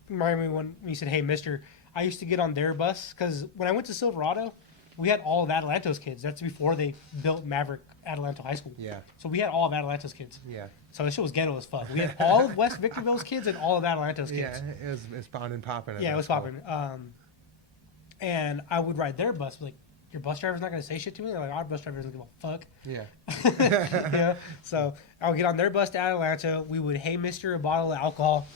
remind me when you said, "Hey, Mister," I used to get on their bus because when I went to Silverado, we had all of Atalanta's kids. That's before they built Maverick Atalanta High School. Yeah. So we had all of Atalanta's kids. Yeah. So this shit was ghetto as fuck. We had all of West Victorville's kids and all of Atalanta's kids. Yeah, it was popping. Yeah, it was popping. And I would ride their bus. Like, your bus driver's not going to say shit to me? They're like, our bus driver doesn't give a fuck. Yeah. Yeah. So I would get on their bus to Atalanta. We would, Hey Mister, a bottle of alcohol,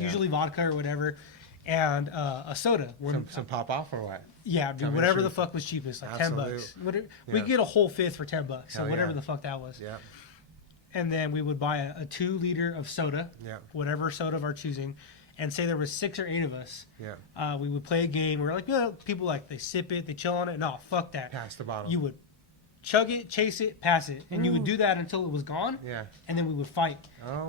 usually vodka or whatever, and a soda. Some pop off or what? Yeah, dude, whatever the fuck was cheapest, like $10. We get a whole fifth for $10, so whatever the fuck that was. Yeah. And then we would buy a 2 liter of soda, whatever soda of our choosing, and say there was 6 or 8 of us. Yeah. We would play a game. We were like, people like they sip it, they chill on it. No, fuck that. Pass the bottle. You would chug it, chase it, pass it. And you would do that until it was gone. Yeah. And then we would fight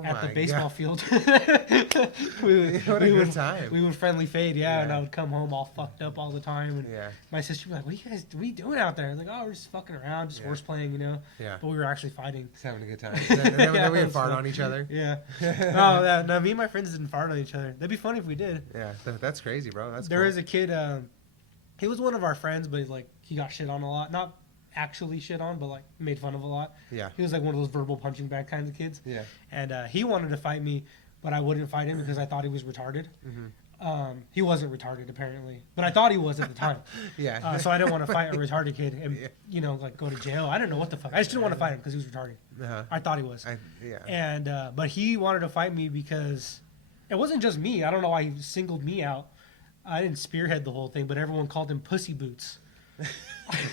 at the baseball field. What a good time. We would friendly fade, and I would come home all fucked up all the time. And my sister would be like, what are you doing out there? I was like, oh, we're just fucking around, just horse playing, you know? Yeah. But we were actually fighting. Just having a good time. And then we would fart on each other. Yeah. No, me and my friends didn't fart on each other. That'd be funny if we did. Yeah, that's crazy, bro. There is a kid, he was one of our friends, but like he got shit on a lot. Not actually shit on, but like made fun of a lot. Yeah. He was like one of those verbal punching bag kinds of kids. Yeah. And he wanted to fight me, but I wouldn't fight him because I thought he was retarded. Mm-hmm. He wasn't retarded apparently, but I thought he was at the time. Yeah. So I didn't want to fight a retarded kid and you know like go to jail. I didn't know what the fuck. I just didn't want to fight him because he was retarded. I thought he was. And but he wanted to fight me because it wasn't just me. I don't know why he singled me out. I didn't spearhead the whole thing, but everyone called him Pussy Boots.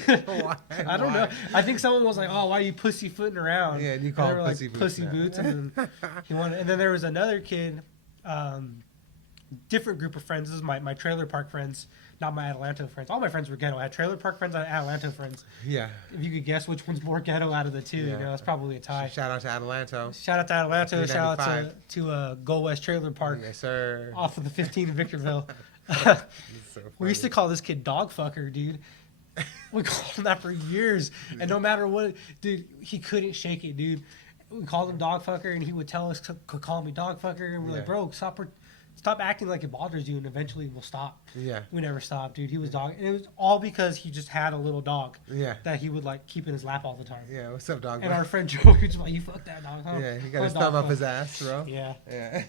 Why? I don't know. I think someone was like, "Oh, why are you pussyfooting around?" Yeah, and you call him like, Pussy Boots. And then he wanted. And then there was another kid, different group of friends. This is my trailer park friends, not my Adelanto friends. All my friends were ghetto. I had trailer park friends, I had Adelanto friends. Yeah. If you could guess which one's more ghetto out of the two, you know, it's probably a tie. Shout out to Adelanto. Shout out to Adelanto. Shout out to Go West Trailer Park. Yes, sir. Off of the 15 in Victorville. So we used to call this kid Dog Fucker, dude. We called him that for years, and no matter what, dude, he couldn't shake it, dude. We called him Dog Fucker, and he would tell us to call me Dog Fucker, and we're like, bro, stop acting like it bothers you, and eventually we'll stop. Yeah. We never stopped, dude. He was dog, and it was all because he just had a little dog. Yeah. That he would like keep in his lap all the time. Yeah. What's up, dog? And our friend Joe, he was like, "You fuck that dog, huh?" Yeah. He got his thumb up his ass, bro. Yeah. Yeah.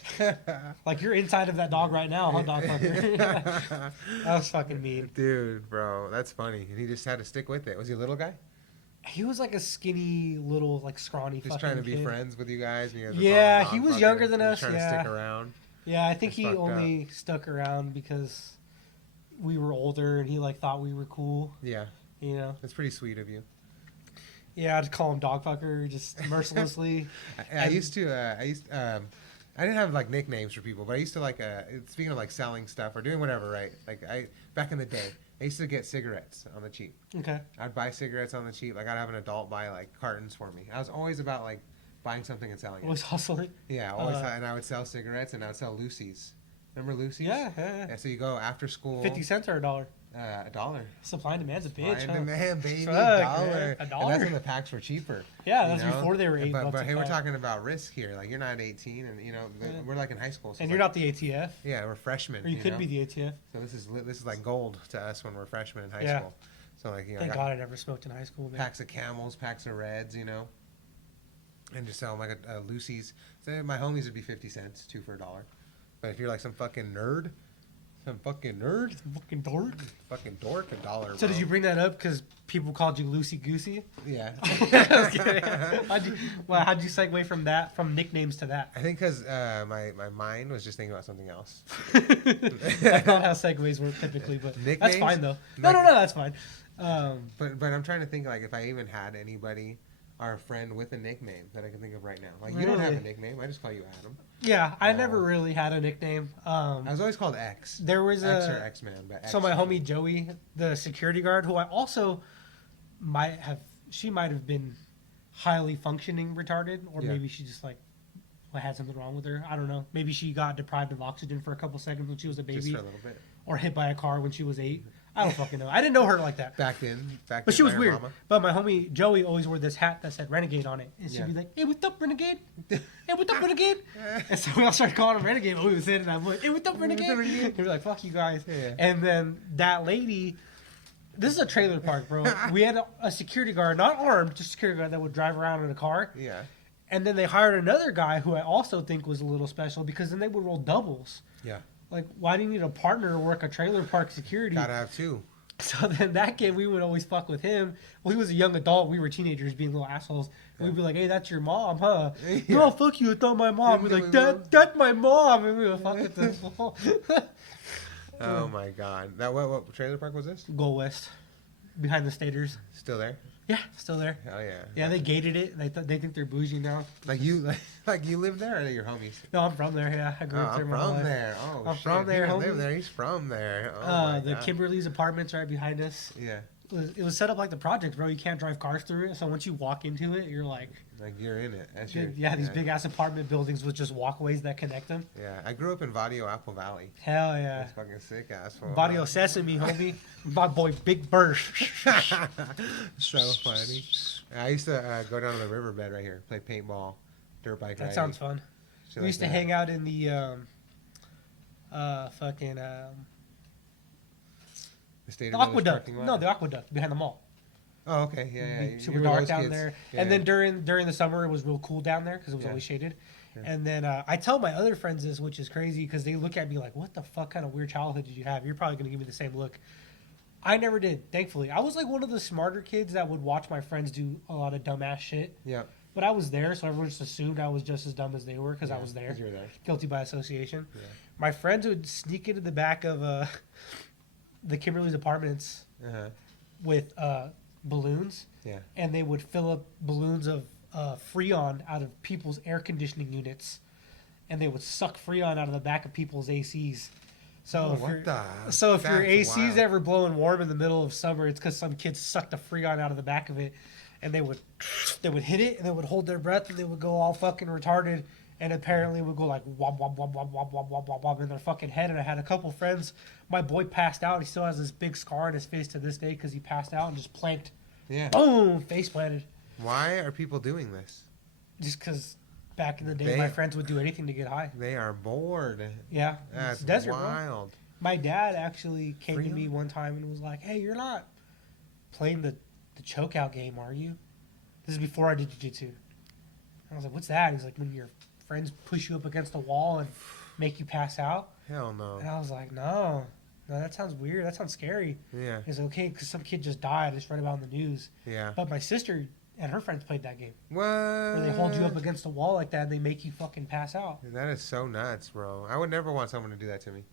Like you're inside of that dog right now, huh, Dog Fucker? That was fucking mean, dude, bro. That's funny, and he just had to stick with it. Was he a little guy? He was like a skinny, little, like scrawny. Just trying to be friends with you guys. And you guys yeah, he was younger than us. Trying to stick around. Yeah, I think he only stuck around because we were older and he like thought we were cool. Yeah. You know? That's pretty sweet of you. Yeah, I'd call him Dog Fucker just mercilessly. I didn't have like nicknames for people, but I used to like speaking of like selling stuff or doing whatever, right? Like back in the day, I used to get cigarettes on the cheap. Okay. I'd buy cigarettes on the cheap. Like I'd have an adult buy like cartons for me. I was always about like buying something and selling it. Always hustling? Yeah, always. And I would sell cigarettes and I would sell Lucy's. Remember Lucy's? Yeah. So you go after school. 50 cents or $1? $1. Supply and demand's a bitch. Supply and demand, baby. Fuck, $1. $1. And that's when the packs were cheaper. Yeah, that's before they were $8. But hey, we're talking about risk here. Like you're not 18, and you know we're like in high school. So and you're not the ATF. Yeah, we're freshmen. Or you could be the ATF. So this is like gold to us when we're freshmen in high school. So like thank God I never smoked in high school. Man. Packs of Camels, packs of Reds, you know. And just sell them like a Lucy's. So my homies would be 50 cents, 2 for $1. But if you're like some fucking dork, fucking dork, $1. So did you bring that up because people called you Loosey Goosey? Yeah. How'd you segue from nicknames to that? I think because my mind was just thinking about something else. That's not how segues work typically, but nicknames? That's fine though. No, that's fine. But I'm trying to think like if I even had anybody or a friend with a nickname that I can think of right now. Like you don't have a nickname. I just call you Adam. Yeah, I never really had a nickname. I was always called X. There was X or X-Man. But X so my homie Joey, the security guard, who I also might have been highly functioning retarded, or maybe she just like had something wrong with her. I don't know. Maybe she got deprived of oxygen for a couple seconds when she was a baby. Just for a little bit. Or hit by a car when she was 8. I don't fucking know. I didn't know her like that. Back then. But she was weird. Mama. But my homie Joey always wore this hat that said Renegade on it. And she'd be like, "Hey, what's up, Renegade? Hey, what's up, Renegade?" And so we all started calling him Renegade. But we would say it and I'm like, "Hey, what's up, Renegade?" And we're like, "Fuck you guys." Yeah. And then that lady, this is a trailer park, bro. We had a security guard, not armed, just a security guard that would drive around in a car. Yeah. And then they hired another guy who I also think was a little special because then they would roll doubles. Yeah. Like, why do you need a partner to work a trailer park security? Gotta have 2. So then that kid, we would always fuck with him. Well, he was a young adult. We were teenagers being little assholes. And we'd be like, "Hey, that's your mom, huh?" Yeah. "No, fuck you. It's not my mom." We'd be like, that's my mom. And we would fuck with this. Oh, my God. What trailer park was this? Go West. Behind the Staters. Still there? Yeah, still there. Oh yeah. Yeah, they gated it. They think they're bougie now. Like you live there, or are they your homies? No, I'm from there. Yeah, I grew up there. I'm from there. Oh, I'm from there. He live there. He's from there. The Kimberly's apartments right behind us. Yeah. it was set up like the projects, bro. You can't drive cars through it. So once you walk into it, you're like you're in it. That's these big ass apartment buildings with just walkways that connect them. Yeah, I grew up in Vadio, Apple Valley. Hell yeah. That's fucking sick ass. Vadio Sesame, homie. My boy Big Bird. So funny. I used to go down to the riverbed right here, play paintball, dirt bike riding. That sounds fun. We used to hang out in the the aqueduct. No, the aqueduct behind the mall. Oh, okay. Yeah. Super dark down there. Yeah. And then during the summer, it was real cool down there because it was always shaded. Yeah. And then I tell my other friends this, which is crazy because they look at me like, what the fuck kind of weird childhood did you have? You're probably going to give me the same look. I never did, thankfully. I was like one of the smarter kids that would watch my friends do a lot of dumbass shit. Yeah. But I was there, so everyone just assumed I was just as dumb as they were because I was there. You were there. Guilty by association. Yeah. My friends would sneak into the back of the Kimberly's apartments with balloons. Yeah. And they would fill up balloons of Freon out of people's air conditioning units. And they would suck Freon out of the back of people's ACs. So if your AC's ever blowing warm in the middle of summer, it's because some kids sucked the Freon out of the back of it. And they would hit it, and they would hold their breath, and they would go all fucking retarded, and apparently would go like wop wop wop wop wop wop wop wop wop in their fucking head. And I had a couple friends. My boy passed out. He still has this big scar on his face to this day because he passed out and just planked. Yeah. Boom, face planted. Why are people doing this? Just because back in the day, my friends would do anything to get high. They are bored. Yeah, that's it's desert, wild. Bro. My dad actually came to me one time and was like, "Hey, you're not playing the choke out game, are you?" This is before I did jiu-jitsu. I was like, "What's that?" He's like, "When your friends push you up against a wall and make you pass out." Hell no. And I was like, no, that sounds weird. That sounds scary. Yeah. He's like, okay, because some kid just died. I just read about it in the news. Yeah. But my sister and her friends played that game. What? Where they hold you up against a wall like that and they make you fucking pass out. That is so nuts, bro. I would never want someone to do that to me.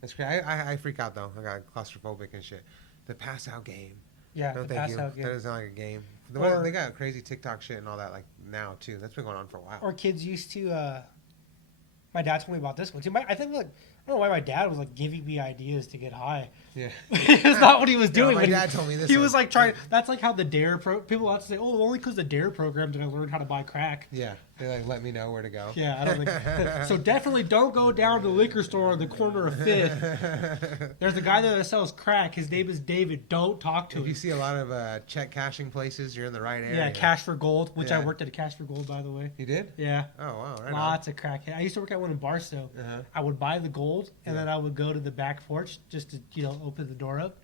That's crazy. I freak out, though. I got claustrophobic and shit. The pass out game. Yeah, the pass out game. That doesn't sound like a game. They got crazy TikTok shit and all that like now, too. That's been going on for a while. Or kids used to... my dad told me about this one, too. I think, like... I don't know why my dad was like giving me ideas to get high. Yeah, it's not what he was doing. My dad told me this. He was like trying. That's like how the Dare people have to say, "Oh, only because the Dare program did I learn how to buy crack." Yeah, they like let me know where to go. Yeah, I don't think so. Definitely don't go down to the liquor store on the corner of Fifth. There's a guy there that sells crack. His name is David. Don't talk to him. If you see a lot of check cashing places, you're in the right area. Yeah, Cash for Gold, which I worked at a Cash for Gold, by the way. You did? Yeah. Oh wow, right. Lots of crack. I used to work at one in Barstow. I would buy the gold, and then I would go to the back porch just to open the door up,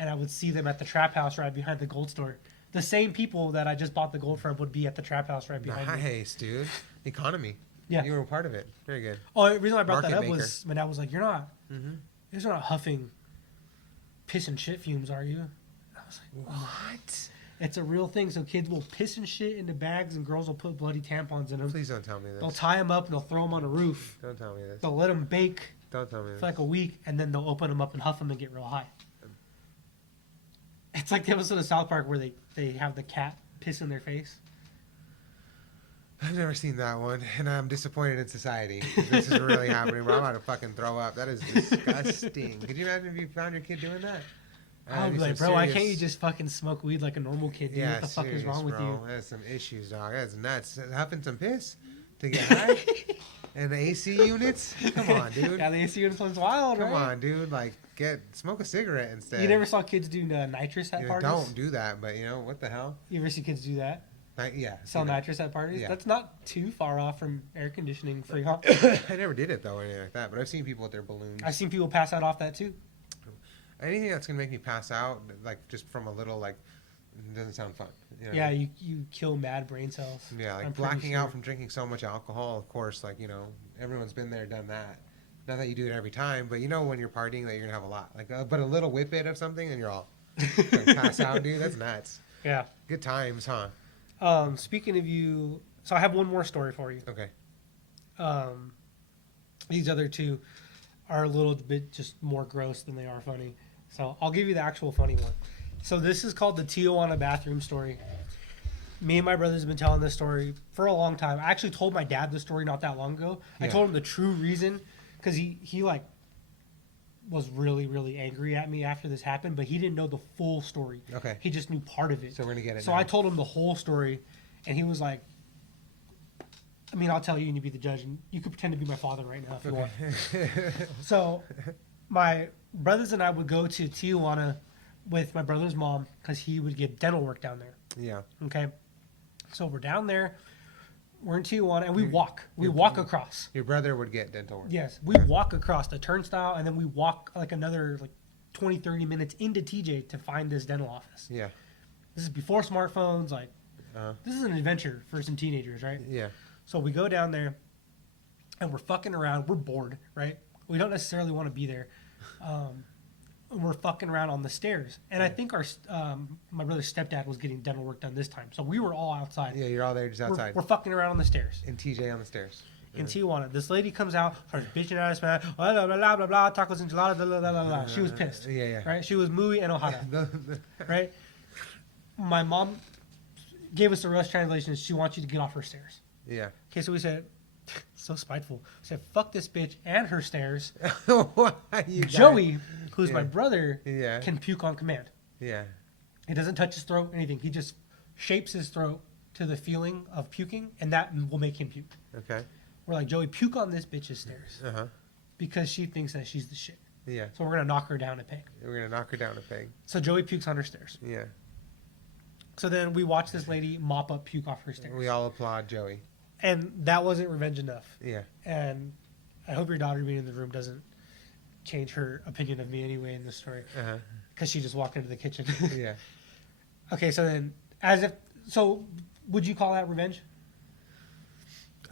and I would see them at the trap house right behind the gold store. The same people that I just bought the gold from would be at the trap house right behind me. Nice, dude. Economy. Yeah, you were a part of it. Very good. Oh, the reason I brought that up was my dad was like, "You're not huffing piss and shit fumes, are you?" I was like, "What?" It's a real thing. So kids will piss and shit into bags, and girls will put bloody tampons in them. Please don't tell me this. They'll tie them up and they'll throw them on a roof. Don't tell me this. They'll let them bake. Don't tell me this. For like a week, and then they'll open them up and huff them and get real high. It's like the episode of South Park where they have the cat piss in their face. I've never seen that one, and I'm disappointed in society. This is really happening, bro. I'm about to fucking throw up. That is disgusting. Could you imagine if you found your kid doing that? I would be like, bro, why can't you just fucking smoke weed like a normal kid? Dude? What the fuck is wrong with you? That's some issues, dog. That's nuts. Huffing some piss to get high? And the AC units? Come on, dude. Yeah, the AC units one's wild, Come on, dude. Like, smoke a cigarette instead. You never saw kids do nitrous at parties? Don't do that, but what the hell? You ever see kids do that? Yeah. Sell nitrous at parties? Yeah. That's not too far off from air conditioning Freon. I never did it, though, or anything like that, but I've seen people with their balloons. I've seen people pass out off that, too. Anything that's going to make me pass out, like, just from a little, like, doesn't sound fun. Yeah, you kill mad brain cells. Yeah, like blacking out from drinking so much alcohol, of course, like, everyone's been there, done that. Not that you do it every time, but when you're partying that you're going to have a lot. Like, but a little whippet of something and you're all pass out, dude. That's nuts. Yeah. Good times, huh? Speaking of you, so I have one more story for you. Okay. These other two are a little bit just more gross than they are funny. So I'll give you the actual funny one. So this is called the Tijuana Bathroom Story. Me and my brothers have been telling this story for a long time. I actually told my dad this story not that long ago. Yeah. I told him the true reason because he like was really, really angry at me after this happened, but he didn't know the full story. Okay. He just knew part of it. So we're gonna get it. So now. I told him the whole story, and he was like, I mean, I'll tell you and you be the judge, and you could pretend to be my father right now if you want. So my brothers and I would go to Tijuana with my brother's mom because he would get dental work down there. Yeah. Okay. So we're down there. We're in Tijuana, and we walk. We walk across. Your brother would get dental work. Yes. We walk across the turnstile, and then we walk like another 20, 30 minutes into TJ to find this dental office. Yeah. This is before smartphones. This is an adventure for some teenagers, right? Yeah. So we go down there, and we're fucking around. We're bored, right? We don't necessarily want to be there. We're fucking around on the stairs. And I think my brother's stepdad was getting dental work done this time. So we were all outside. Yeah, you're all there just outside. We're fucking around on the stairs. And TJ on the stairs. In Tijuana. This lady comes out, starts bitching at us, man. Blah, blah, blah, blah, blah, tacos, enchiladas, blah, blah, blah, blah. She was pissed. Yeah. Right? She was muy enojada. Right? My mom gave us a rush translation. She wants you to get off her stairs. Yeah. Okay, so we said, so spiteful. We said, fuck this bitch and her stairs. Joey, who's my brother, can puke on command. Yeah. He doesn't touch his throat, anything. He just shapes his throat to the feeling of puking, and that will make him puke. Okay. We're like, Joey, puke on this bitch's stairs. Uh-huh. Because she thinks that she's the shit. Yeah. So we're going to knock her down a peg. We're going to knock her down a peg. So Joey pukes on her stairs. Yeah. So then we watch this lady mop up puke off her stairs. We all applaud Joey. And that wasn't revenge enough. Yeah. And I hope your daughter being in the room doesn't change her opinion of me anyway in this story. Because she just walked into the kitchen. Yeah. Okay, so then, so would you call that revenge?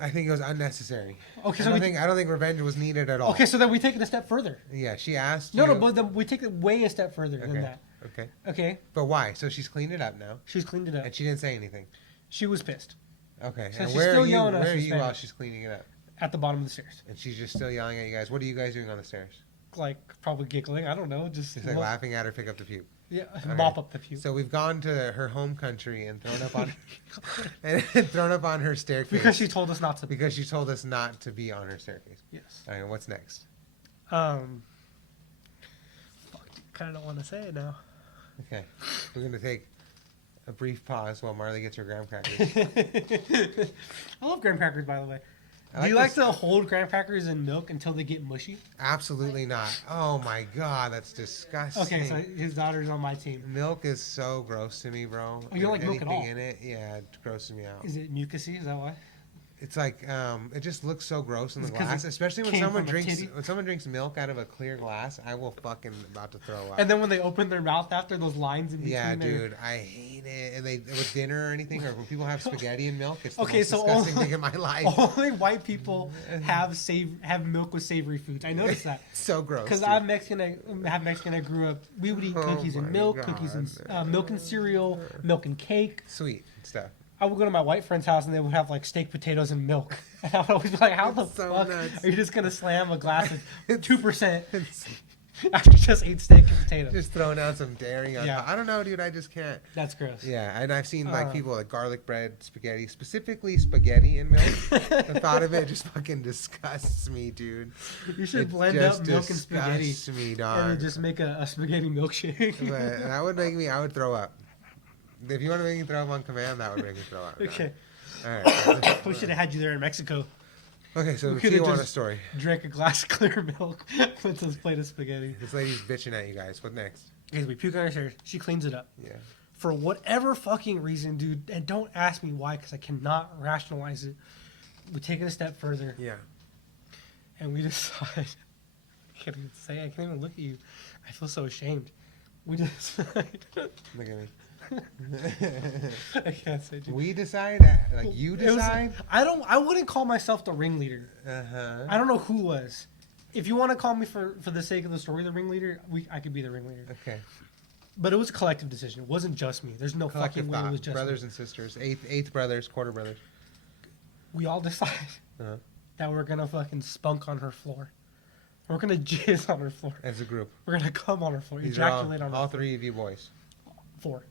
I think it was unnecessary. Okay, I don't think revenge was needed at all. Okay, so then we take it a step further. Yeah, she asked. No, but then we take it way a step further than that. Okay. Okay. But why? So she's cleaned it up now. She's cleaned it up. And she didn't say anything. She was pissed. Okay. So and she's where still are you? yelling at us Where are in you Spanish. while she's cleaning it up? At the bottom of the stairs. And she's just still yelling at you guys. What are you guys doing on the stairs? Like probably giggling. I don't know. Just laughing at her pick up the puke. Yeah, mop up the puke. So we've gone to her home country and thrown up on and thrown up on her staircase because she told us not to. Because she told us not to be on her staircase. Yes. All right. What's next? Fuck, kind of don't want to say it now. Okay, we're gonna take a brief pause while Marley gets her graham crackers. I love graham crackers, by the way. Do you like to hold graham crackers in milk until they get mushy? Absolutely not. Oh my god, that's disgusting. Okay, so his daughter's on my team. Milk is so gross to me, bro. Oh, you don't like milk at all? Anything in it, yeah, it grosses me out. Is it mucusy? Is that why? It's like it just looks so gross in the It's 'cause glass, it especially when came someone from a drinks titty? milk out of a clear glass. I will fucking about to throw up. And then when they open their mouth after, those lines in between. Yeah, dude, I hate it. And they with dinner or anything, or when people have spaghetti and milk, it's the Okay, most so disgusting thing in my life. Only white people have milk with savory foods. I noticed that. So gross. Because I'm Mexican. I grew up. We would eat cookies and milk, God. cookies and milk and cereal, milk and cake. Sweet stuff. I would go to my white friend's house and they would have like steak, potatoes, and milk. And I would always be like, "How the So fuck nuts. are you just gonna slam a glass of 2% after you just ate steak and potatoes?" Just throwing out some dairy on Yeah. top. I don't know, dude. I just can't. That's gross. Yeah, and I've seen like people like garlic bread, spaghetti, specifically spaghetti and milk. The thought of it just fucking disgusts me, dude. You should It blend just up milk and spaghetti disgusts me, and dog. then just make a spaghetti milkshake. But that would make me. I would throw up. If you want to make me throw up on command, that would make me throw up. Okay. All right. We should have had you there in Mexico. Okay, so We the could've Tijuana just story. Drank a glass of clear milk with this plate of spaghetti. This lady's bitching at you guys. What next? Okay, we puke on her stairs. She cleans it up. Yeah. For whatever fucking reason, dude, and don't ask me why, because I cannot rationalize it. We take it a step further, Yeah. and we decide. I can't even say. I can't even look at you. I feel so ashamed. We decide. Look at me. I can't say. Dude. We decide. Like you It was- decide. I wouldn't call myself the ringleader. Uh-huh. I don't know who was. If you want to call me for the sake of the story the ringleader, I could be the ringleader. Okay. But it was a collective decision. It wasn't just me. There's no Collective fucking way it thought. was just Brothers me. and sisters. Eighth brothers, quarter brothers. We all decided Uh-huh. that we're gonna fucking spunk on her floor. We're gonna jizz on her floor. As a group. We're gonna come on her floor. These are Ejaculate on her all floor. three of you boys. Four.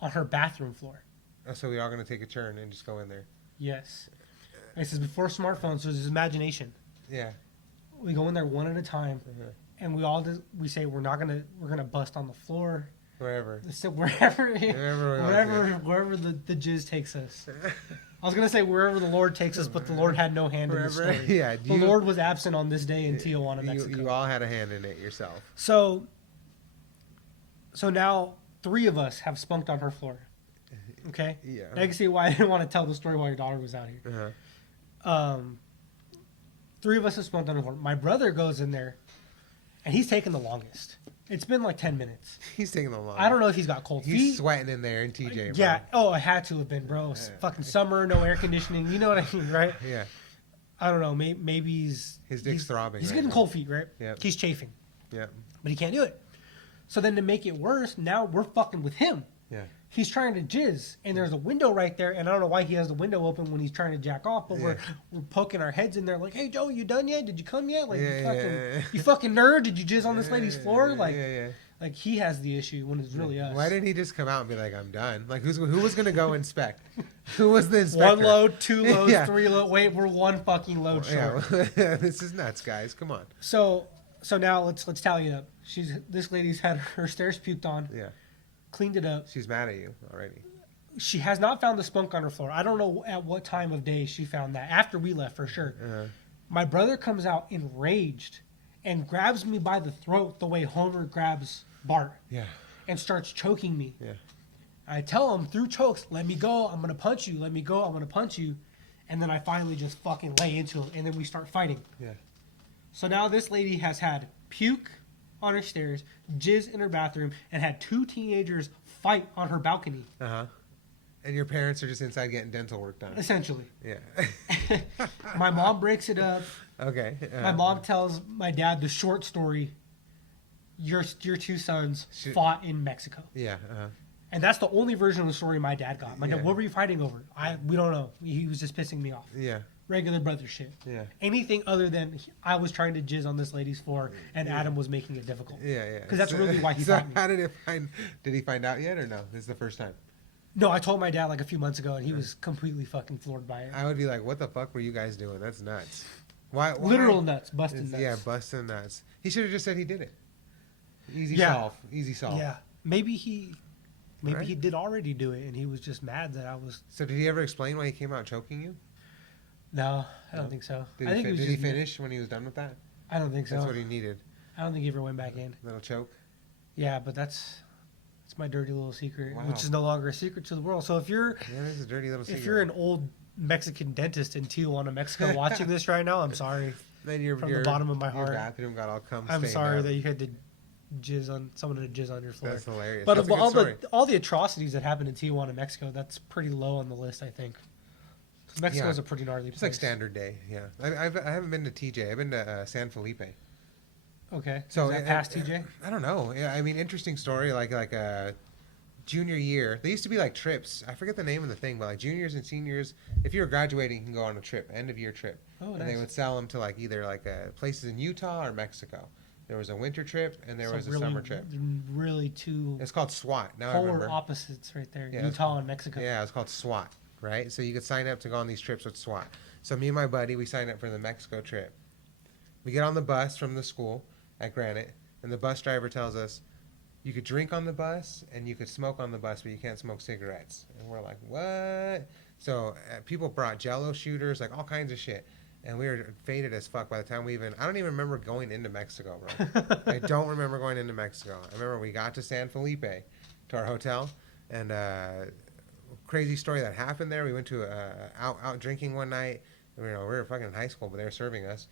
On her bathroom floor. Oh, so we are going to take a turn and just go in there. Yes. This is before smartphones, so there's imagination. Yeah. We go in there one at a time, and we say we're gonna bust on the floor. Wherever. So wherever the jizz takes us. I was gonna say wherever the Lord takes us, but the Lord had no hand in the story. Yeah, the Lord was absent on this day in Tijuana, Mexico. You all had a hand in it yourself. So now 3 of us have spunked on her floor. Okay. Yeah. Now you can see why I didn't want to tell the story while your daughter was out here. 3 of us have spunked on her floor. My brother goes in there, and he's taking the longest. It's been like 10 minutes. He's taking the longest. I don't know if he's got cold feet. He's sweating in there in TJ, bro. Yeah. Oh, it had to have been, bro. It's fucking summer, no air conditioning. You know what I mean, right? Yeah. I don't know. Maybe his dick's throbbing. He's getting cold feet, right? Yeah. He's chafing. Yeah. But he can't do it. So then to make it worse, now we're fucking with him. Yeah. He's trying to jizz, and there's a window right there, and I don't know why he has the window open when he's trying to jack off, but we're poking our heads in there like, hey, Joe, you done yet? Did you come yet? Like, you fucking nerd? Did you jizz on this lady's floor? Like, like he has the issue when it's really us. Why didn't he just come out and be like, I'm done? Like, who was going to go inspect? Who was the inspector? 1 load, 2 loads, 3 loads. Wait, we're 1 fucking load short. Yeah. This is nuts, guys. Come on. So now let's tally it up. This lady's had her stairs puked on. Yeah. Cleaned it up. She's mad at you already. She has not found the spunk on her floor. I don't know at what time of day she found that. After we left, for sure. My brother comes out enraged and grabs me by the throat the way Homer grabs Bart. Yeah. And starts choking me. Yeah. I tell him through chokes, let me go, I'm going to punch you. Let me go, I'm going to punch you. And then I finally just fucking lay into him. And then we start fighting. Yeah. So now this lady has had puke on her stairs, jizz in her bathroom, and had 2 teenagers fight on her balcony. Uh-huh. And your parents are just inside getting dental work done. Essentially. Yeah. My mom breaks it up. Okay. My mom tells my dad the short story. Your 2 sons fought in Mexico. Yeah. And that's the only version of the story my dad got. My dad, what were you fighting over? We don't know. He was just pissing me off. Yeah. Regular brother shit. Yeah. Anything other than I was trying to jizz on this lady's floor and Adam was making it difficult. Yeah. Because that's really why he fought me. How did he find out yet or no? This is the first time? No, I told my dad like a few months ago, and he was completely fucking floored by it. I would be like, what the fuck were you guys doing? That's nuts. Why? Literal nuts. Busting nuts. Yeah, busting nuts. He should have just said he did it. Easy solve. Yeah. Maybe he did already do it, and he was just mad that I was... So did he ever explain why he came out choking you? No, I don't think so. Did he finish when he was done with that? I don't think so. That's what he needed. I don't think he ever went back in. Little choke? Yeah, but that's my dirty little secret, Wow. which is no longer a secret to the world. So if you're... Yeah, this is a dirty little secret. If you're an old Mexican dentist in Tijuana, Mexico, watching this right now, I'm sorry. Then from the bottom of my heart. Your bathroom got all cum I'm stained sorry up. that you had to someone to jizz on your floor. That's hilarious. But That's all the atrocities that happened in Tijuana, Mexico, that's pretty low on the list, I think. Mexico is a pretty gnarly place. It's like standard day, yeah. I haven't been to TJ. I've been to San Felipe. Okay. So is that past TJ? I don't know. Yeah, I mean, interesting story. Like junior year, they used to be like trips. I forget the name of the thing, but like juniors and seniors, if you were graduating, you can go on a trip, end of year trip. Oh, and nice. they would sell them to like either like places in Utah or Mexico. There was a winter trip and there was a summer trip. Really two. It's called SWAT. Now I polar remember. opposites right there. Yeah, Utah and Mexico. Yeah, it's called SWAT, right? So you could sign up to go on these trips with SWAT. So me and my buddy, we signed up for the Mexico trip. We get on the bus from the school at Granite, and the bus driver tells us, you could drink on the bus and you could smoke on the bus, but you can't smoke cigarettes. And we're like, what? So people brought Jello shooters, like all kinds of shit. And we were faded as fuck by the time I don't even remember going into Mexico, bro. I don't remember going into Mexico. I remember we got to San Felipe, to our hotel, and crazy story that happened there. We went to out drinking one night. We were fucking in high school, but they were serving us.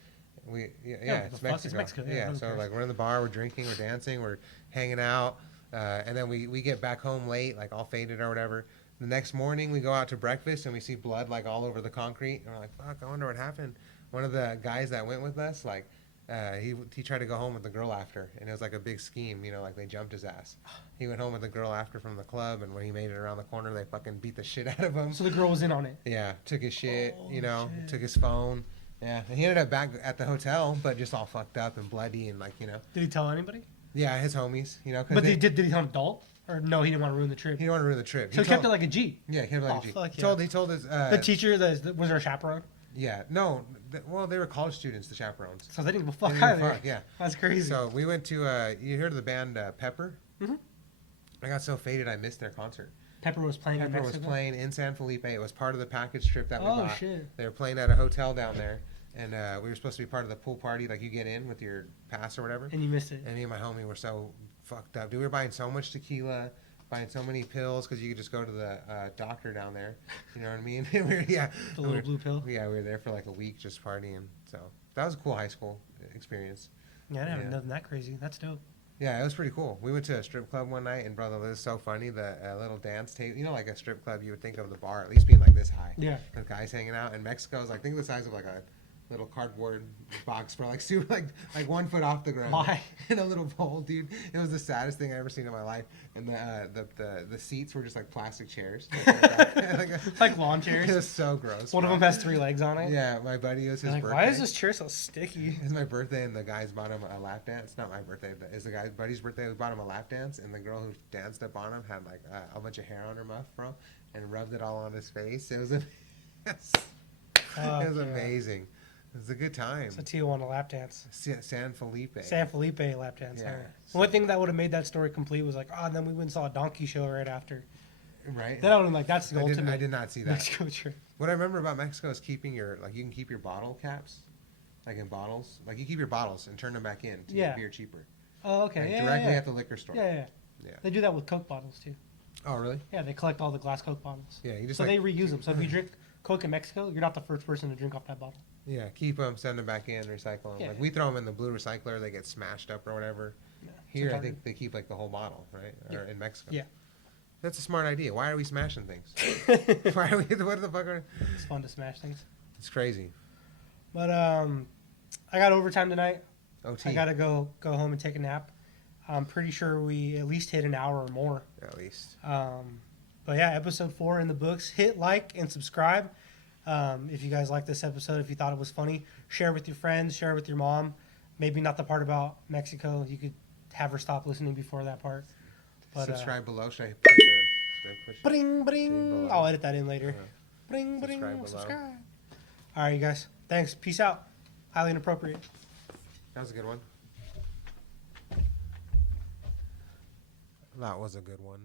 It's Mexico. Yeah, so like we're in the bar, we're drinking, we're dancing, we're hanging out, and then we get back home late, like all faded or whatever. The next morning we go out to breakfast and we see blood like all over the concrete, and we're like, fuck, I wonder what happened. One of the guys that went with us, like he tried to go home with the girl after, and it was like a big scheme, like they jumped his ass. He went home with the girl after from the club, and when he made it around the corner, they fucking beat the shit out of him. So the girl was in on it. Yeah, took his shit, shit. Took his phone. Yeah, and he ended up back at the hotel, but just all fucked up and bloody and Did he tell anybody? Yeah, his homies, But did he tell an adult? Or no, he didn't want to ruin the trip? He didn't want to ruin the trip. So he kept it like a G. Yeah, he kept it like a G. Fuck He told his... the teacher, was there a chaperone? Yeah, no. Well, they were college students, the chaperones. So they didn't give a They fuck didn't give a either. fuck, yeah. That's crazy. So we went to. You heard of the band Pepper? Mm-hmm. I got so faded I missed their concert. Pepper was playing in Pepper Mexico? was playing in San Felipe. It was part of the package trip that we bought. Oh, shit. They were playing at a hotel down there, and we were supposed to be part of the pool party. Like, you get in with your pass or whatever. And you missed it. And me and my homie were so fucked up. Dude, we were buying so much tequila, buying so many pills, because you could just go to the doctor down there. You know what I mean? The little blue pill? Yeah, we were there for like a week just partying. So that was a cool high school experience. Yeah, I haven't nothing that crazy. That's dope. Yeah, it was pretty cool. We went to a strip club one night, and brother, this is so funny. The little dance tape, you know, like a strip club, you would think of the bar at least being like this high. Yeah. The guys hanging out. In Mexico, is like, think of the size of like a little cardboard box for like super, like 1 foot off the ground. Why? In a little bowl, dude. It was the saddest thing I ever seen in my life. And the seats were just like plastic chairs. Like lawn chairs? It was so gross. One of them has 3 legs on it? Yeah, my buddy, it was his Like, birthday. why is this chair so sticky? It's my birthday, and the guys bought him a lap dance. Not my birthday, but it's the guy's buddy's birthday. We bought him a lap dance, and the girl who danced up on him had like a bunch of hair on her muff, bro, and rubbed it all on his face. It was it was amazing. It was a good time. It's a Tijuana lap dance. San Felipe. San Felipe lap dance. Yeah. The only thing that would have made that story complete was like, and then we went and saw a donkey show right after. Right. Then I would have been like, that's the ultimate. I did not see that. Mexico trip. What I remember about Mexico is keeping your you can keep your bottle caps, like in bottles. Like you keep your bottles and turn them back in to make beer cheaper. Oh, okay. Like yeah, directly yeah. at the liquor store. Yeah. Yeah. They do that with Coke bottles too. Oh, really? Yeah, they collect all the glass Coke bottles. Yeah, you just so they reuse them. So if you drink Coke in Mexico, you're not the first person to drink off that bottle. Yeah, keep them, send them back in, recycle them. Yeah. Like we throw them in the blue recycler, they get smashed up or whatever. Yeah, Here, I think they keep like the whole bottle, right? Or in Mexico. Yeah. That's a smart idea. Why are we smashing things? Why are we? What the fuck are? It's fun to smash things. It's crazy. But I got overtime tonight. OT. I gotta go home and take a nap. I'm pretty sure we at least hit an hour or more. At least. But yeah, episode 4 in the books. Hit like and subscribe. If you guys like this episode, if you thought it was funny, share with your friends, share with your mom. Maybe not the part about Mexico. You could have her stop listening before that part. But, subscribe below. Should I push it? Bring, bring. I'll edit that in later. Bring, Subscribe bring, below. subscribe. All right, you guys. Thanks. Peace out. Highly inappropriate. That was a good one. That was a good one.